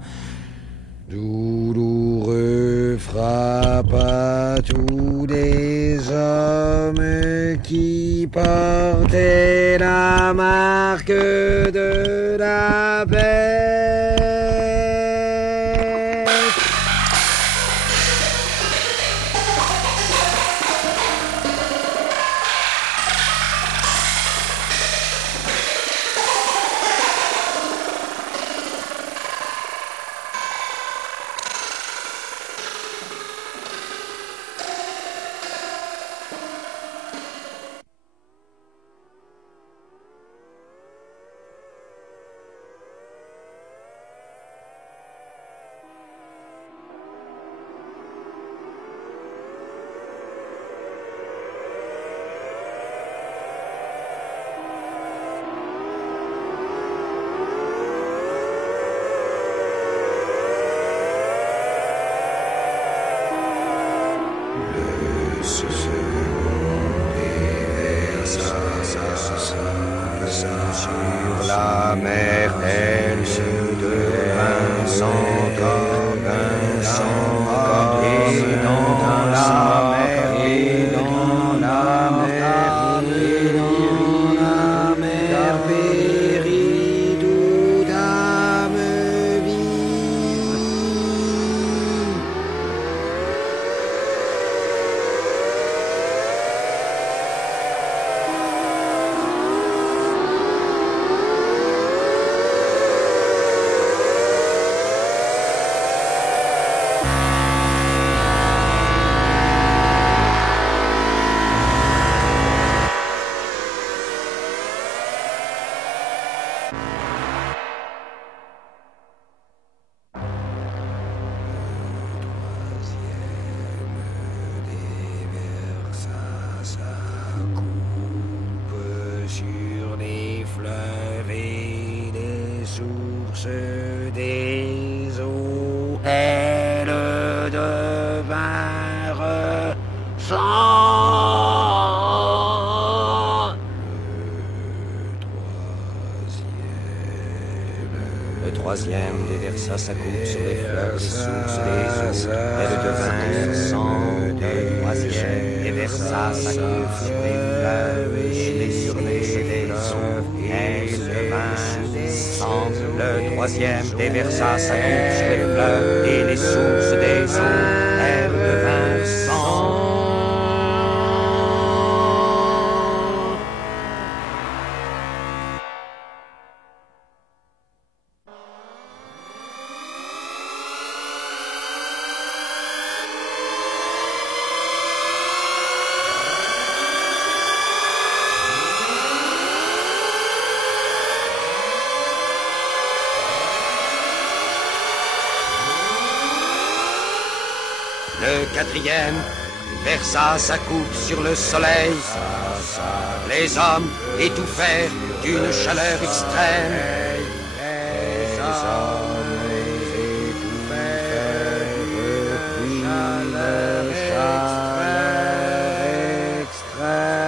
Douloureux frappa tous les hommes qui portaient la marque de la paix. Sur la mer, elle se devint sans corps, et dans la mer, et dans la mer, et dans la mer, périt toute âme vive. Sur les fleuves et les sources des eaux, elles devinrent sang. Le troisième déversa sa coupe sur les fleuves, les sources des eaux, elles devinrent sang. Le troisième déversa sa coupe sur les fleuves et les sources des eaux, elles devinrent sang. Le troisième déversa sa coupe sur les fleuves et les sources des eaux, elles devinrent sang. Le quatrième versa sa coupe sur le soleil. Les hommes étouffèrent d'une chaleur extrême. Les hommes étouffèrent d'une chaleur extrême.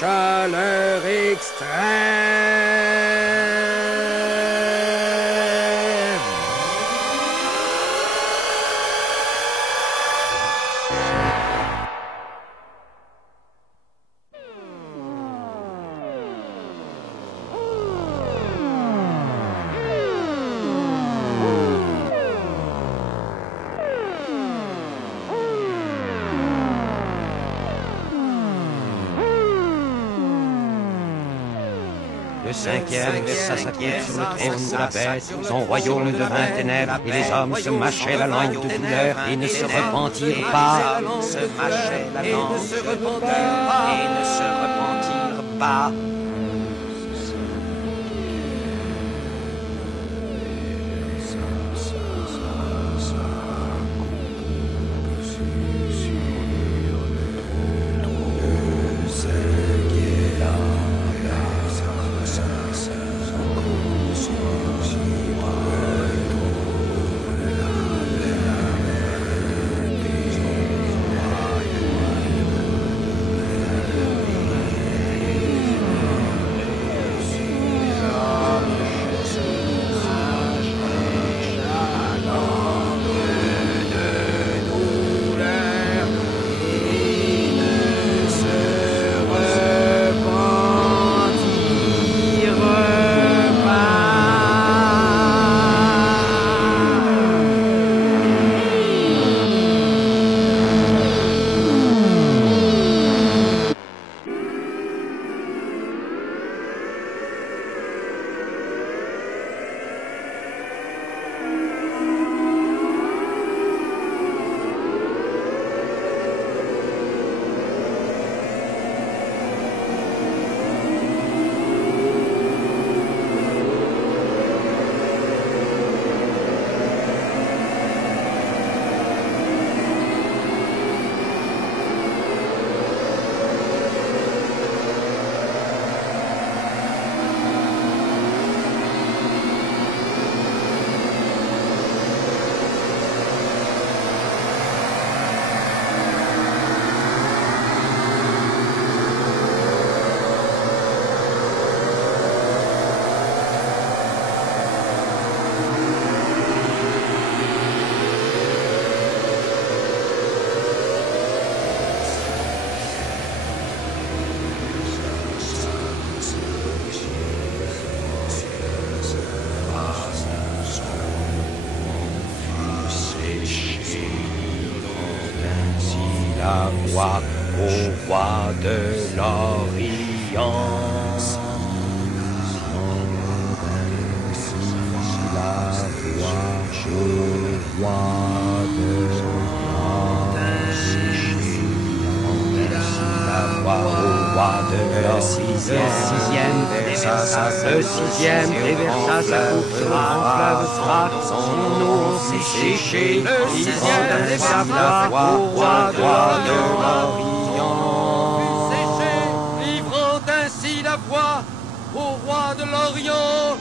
Chaleur extrême. Le cinquième versa sa coupe sur le trône de la bête. Son royaume devint ténèbres et les hommes se mâchaient la langue de douleur et ne se repentirent pas. Se mâchaient la langue et ne se repentirent pas. La voix au roi de l'Orient. Le sixième déversa sa coupe sur un fleuve Frate, son eau s'est séchée. Le sixième déversa la voix au roi de l'Orient. Livrant ainsi la voix au roi de l'Orient.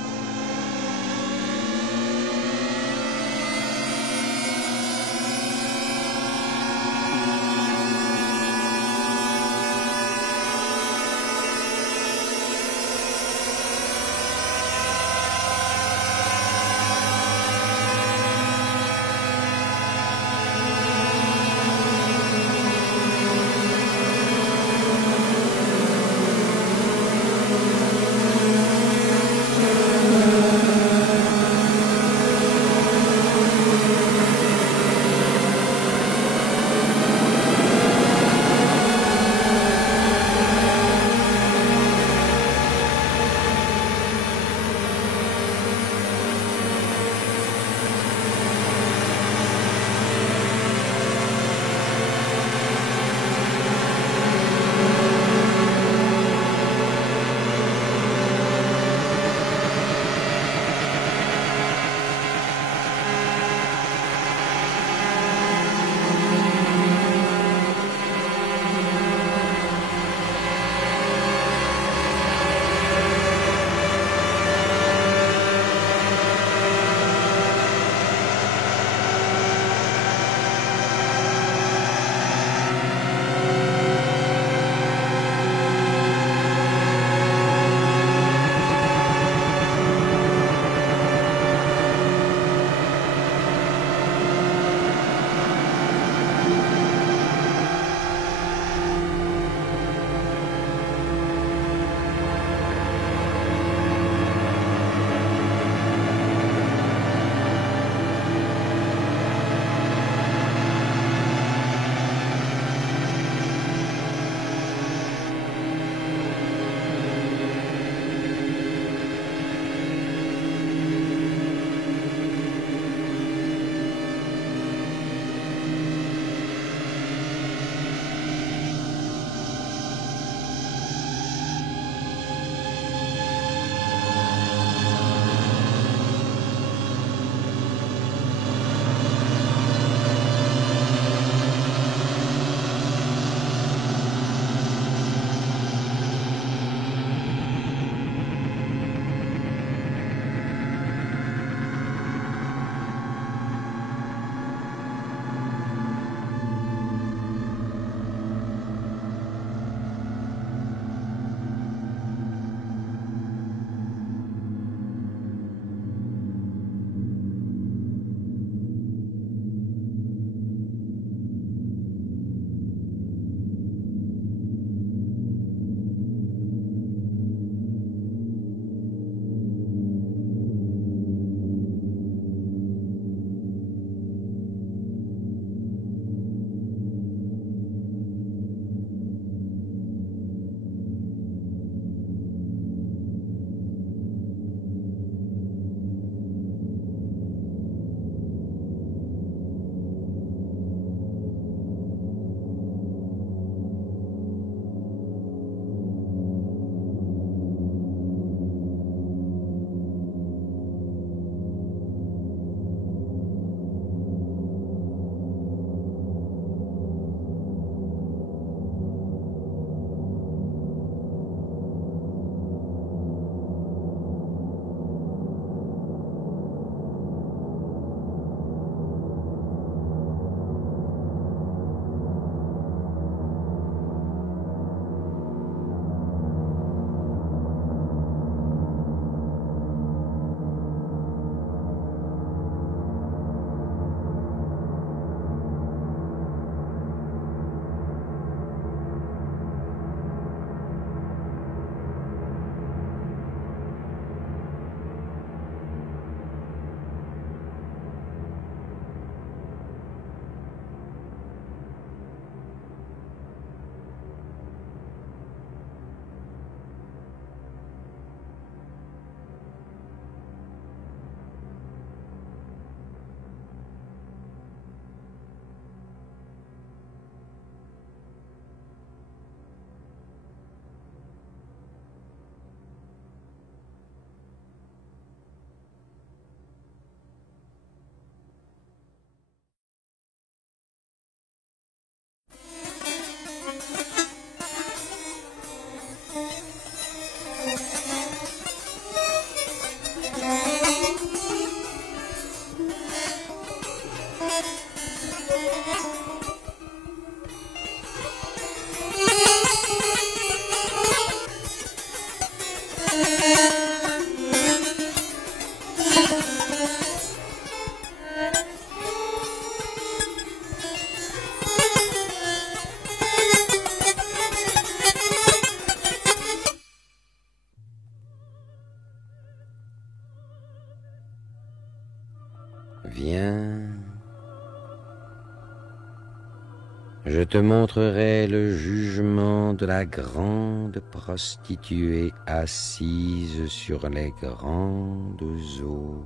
Je te montrerai le jugement de la grande prostituée assise sur les grandes eaux.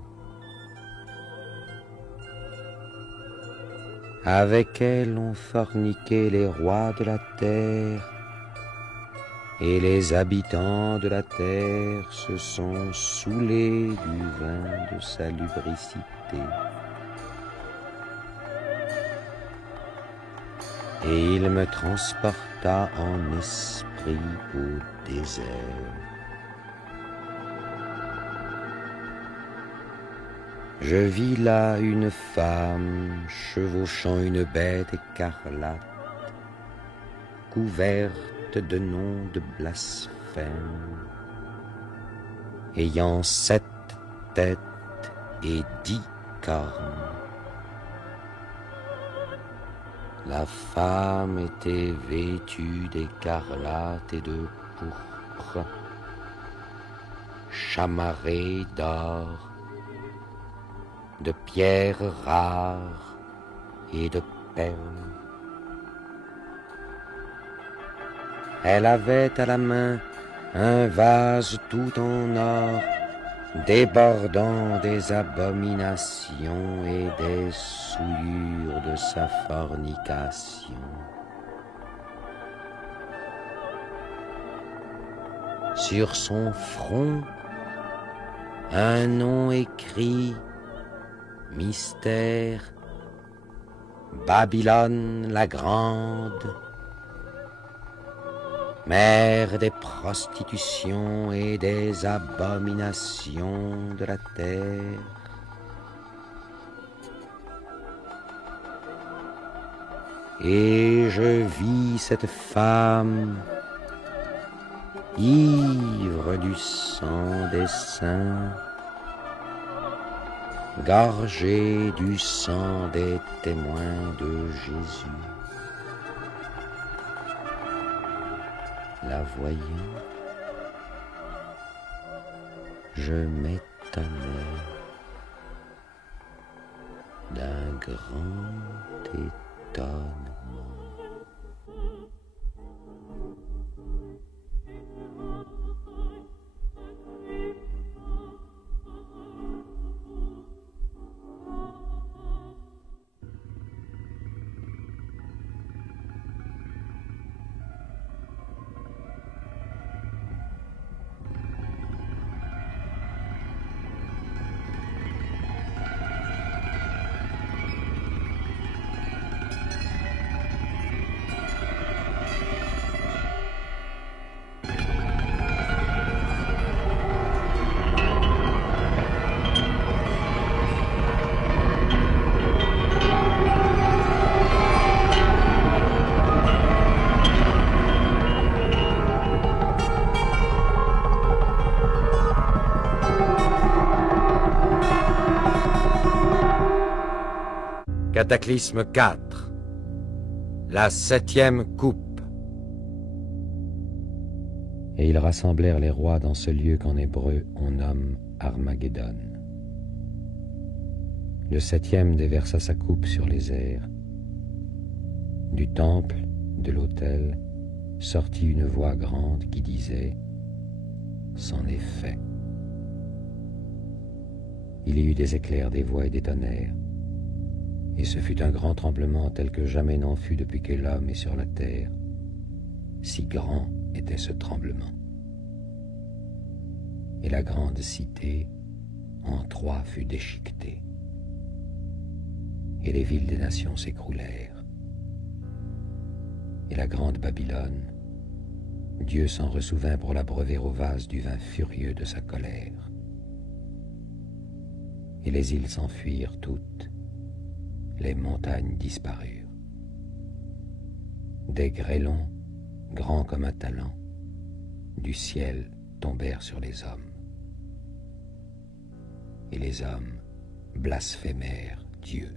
Avec elle ont forniqué les rois de la terre, et les habitants de la terre se sont saoulés du vin de sa lubricité. Et il me transporta en esprit au désert. Je vis là une femme chevauchant une bête écarlate, couverte de noms de blasphème, ayant 7 têtes et 10 cornes. La femme était vêtue d'écarlate et de pourpre, chamarrée d'or, de pierres rares et de perles. Elle avait à la main un vase tout en or, débordant des abominations et des souillures de sa fornication. Sur son front, un nom écrit, mystère, Babylone la grande, mère des prostitutions et des abominations de la terre. Et je vis cette femme, ivre du sang des saints, gorgée du sang des témoins de Jésus. La voyant, je m'étonnais d'un grand étonnement. Cataclysme 4. La 7e coupe. Et ils rassemblèrent les rois dans ce lieu qu'en hébreu on nomme Armageddon. Le 7e déversa sa coupe sur les airs. Du temple, de l'autel, sortit une voix grande qui disait « C'en est fait ». Il y eut des éclairs, des voix et des tonnerres. Et ce fut un grand tremblement tel que jamais n'en fut depuis que l'homme est sur la terre. Si grand était ce tremblement. Et la grande cité en 3 fut déchiquetée. Et les villes des nations s'écroulèrent. Et la grande Babylone, Dieu s'en ressouvint pour l'abreuver au vase du vin furieux de sa colère. Et les îles s'enfuirent toutes. Les montagnes disparurent. Des grêlons, grands comme un talent, du ciel tombèrent sur les hommes. Et les hommes blasphémèrent Dieu.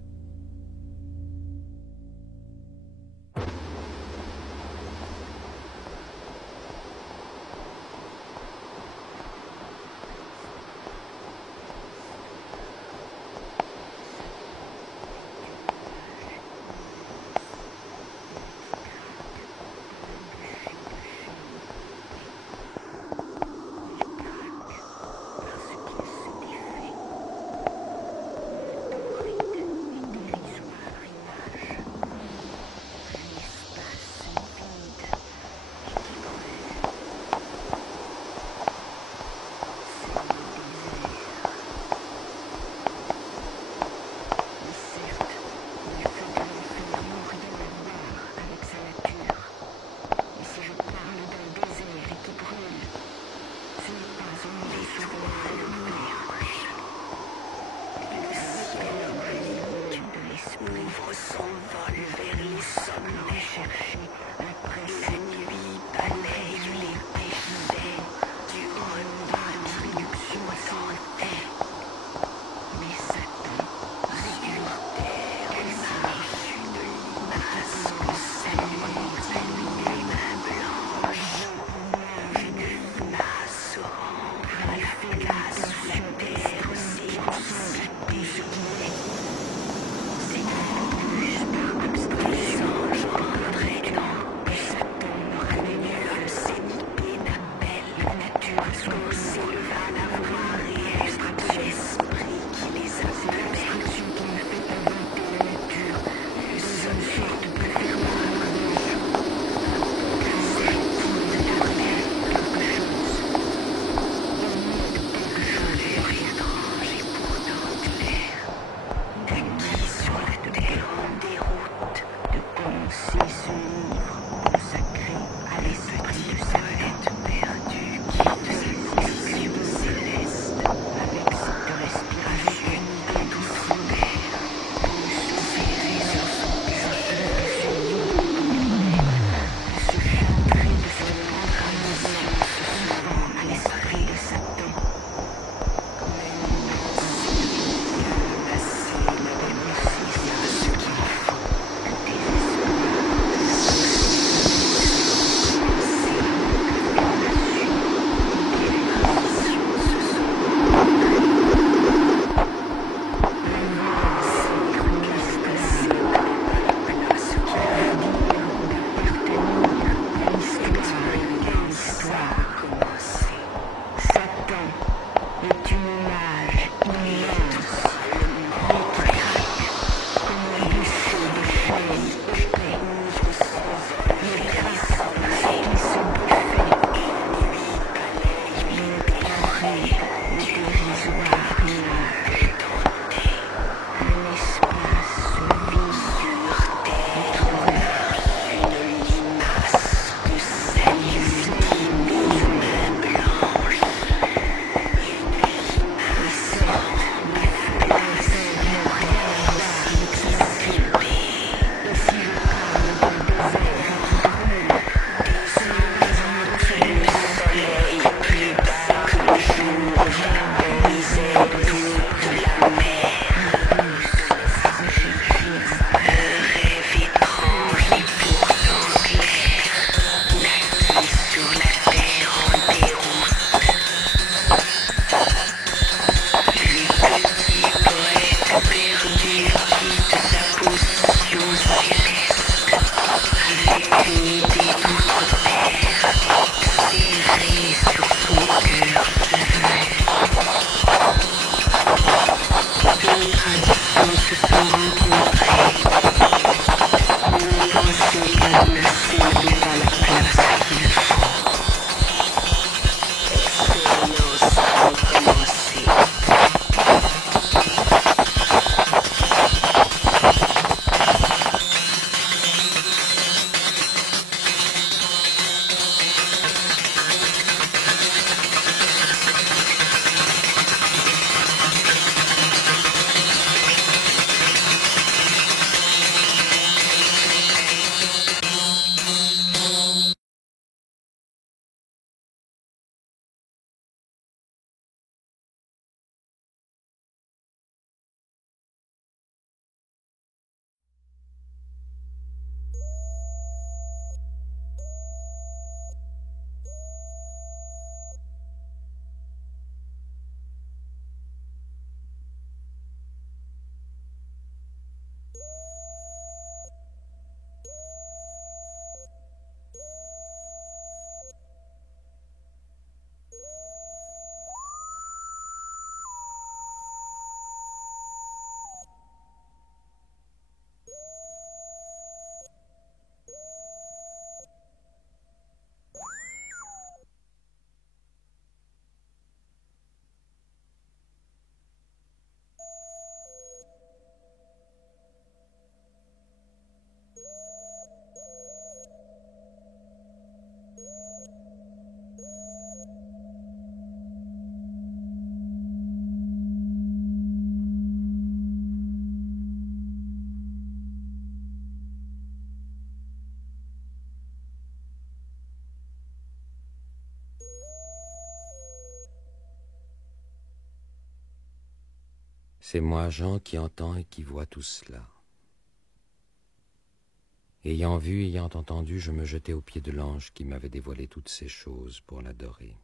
C'est moi, Jean, qui entends et qui vois tout cela. Ayant vu, ayant entendu, je me jetai aux pieds de l'ange qui m'avait dévoilé toutes ces choses pour l'adorer.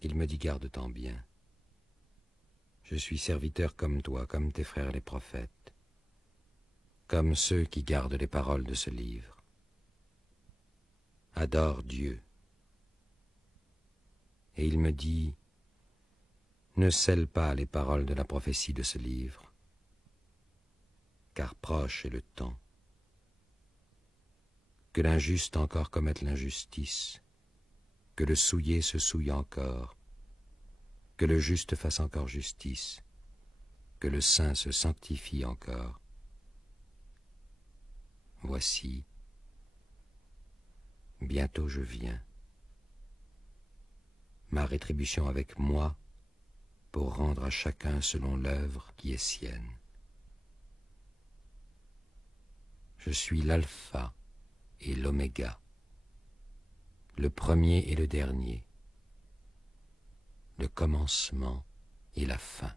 Il me dit, garde-t'en bien. Je suis serviteur comme toi, comme tes frères les prophètes, comme ceux qui gardent les paroles de ce livre. Adore Dieu. Et il me dit, ne scelle pas les paroles de la prophétie de ce livre, car proche est le temps. Que l'injuste encore commette l'injustice, que le souillé se souille encore, que le juste fasse encore justice, que le saint se sanctifie encore. Voici, bientôt je viens, ma rétribution avec moi, pour rendre à chacun selon l'œuvre qui est sienne. Je suis l'alpha et l'oméga, le premier et le dernier, le commencement et la fin.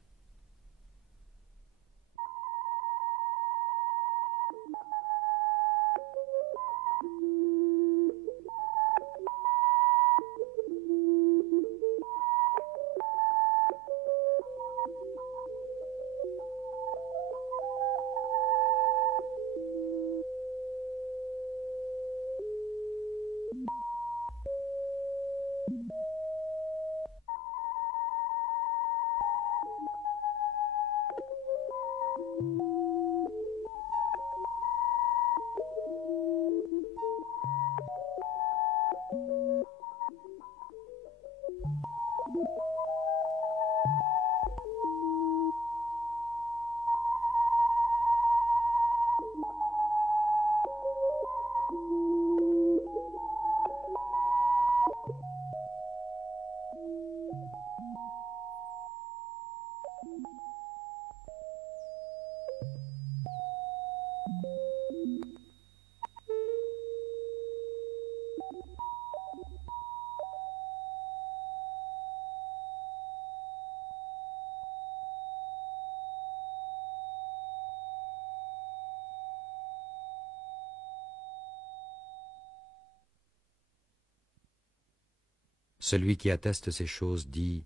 Celui qui atteste ces choses dit,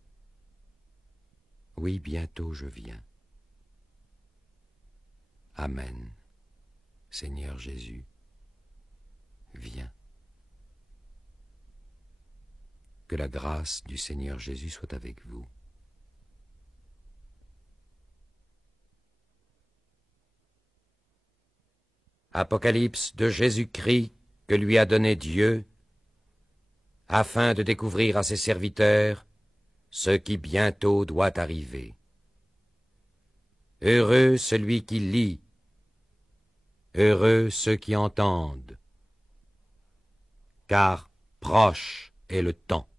« Oui, bientôt je viens. » Amen. Seigneur Jésus, viens. Que la grâce du Seigneur Jésus soit avec vous. Apocalypse de Jésus-Christ que lui a donné Dieu, afin de découvrir à ses serviteurs ce qui bientôt doit arriver. Heureux celui qui lit, heureux ceux qui entendent, car proche est le temps.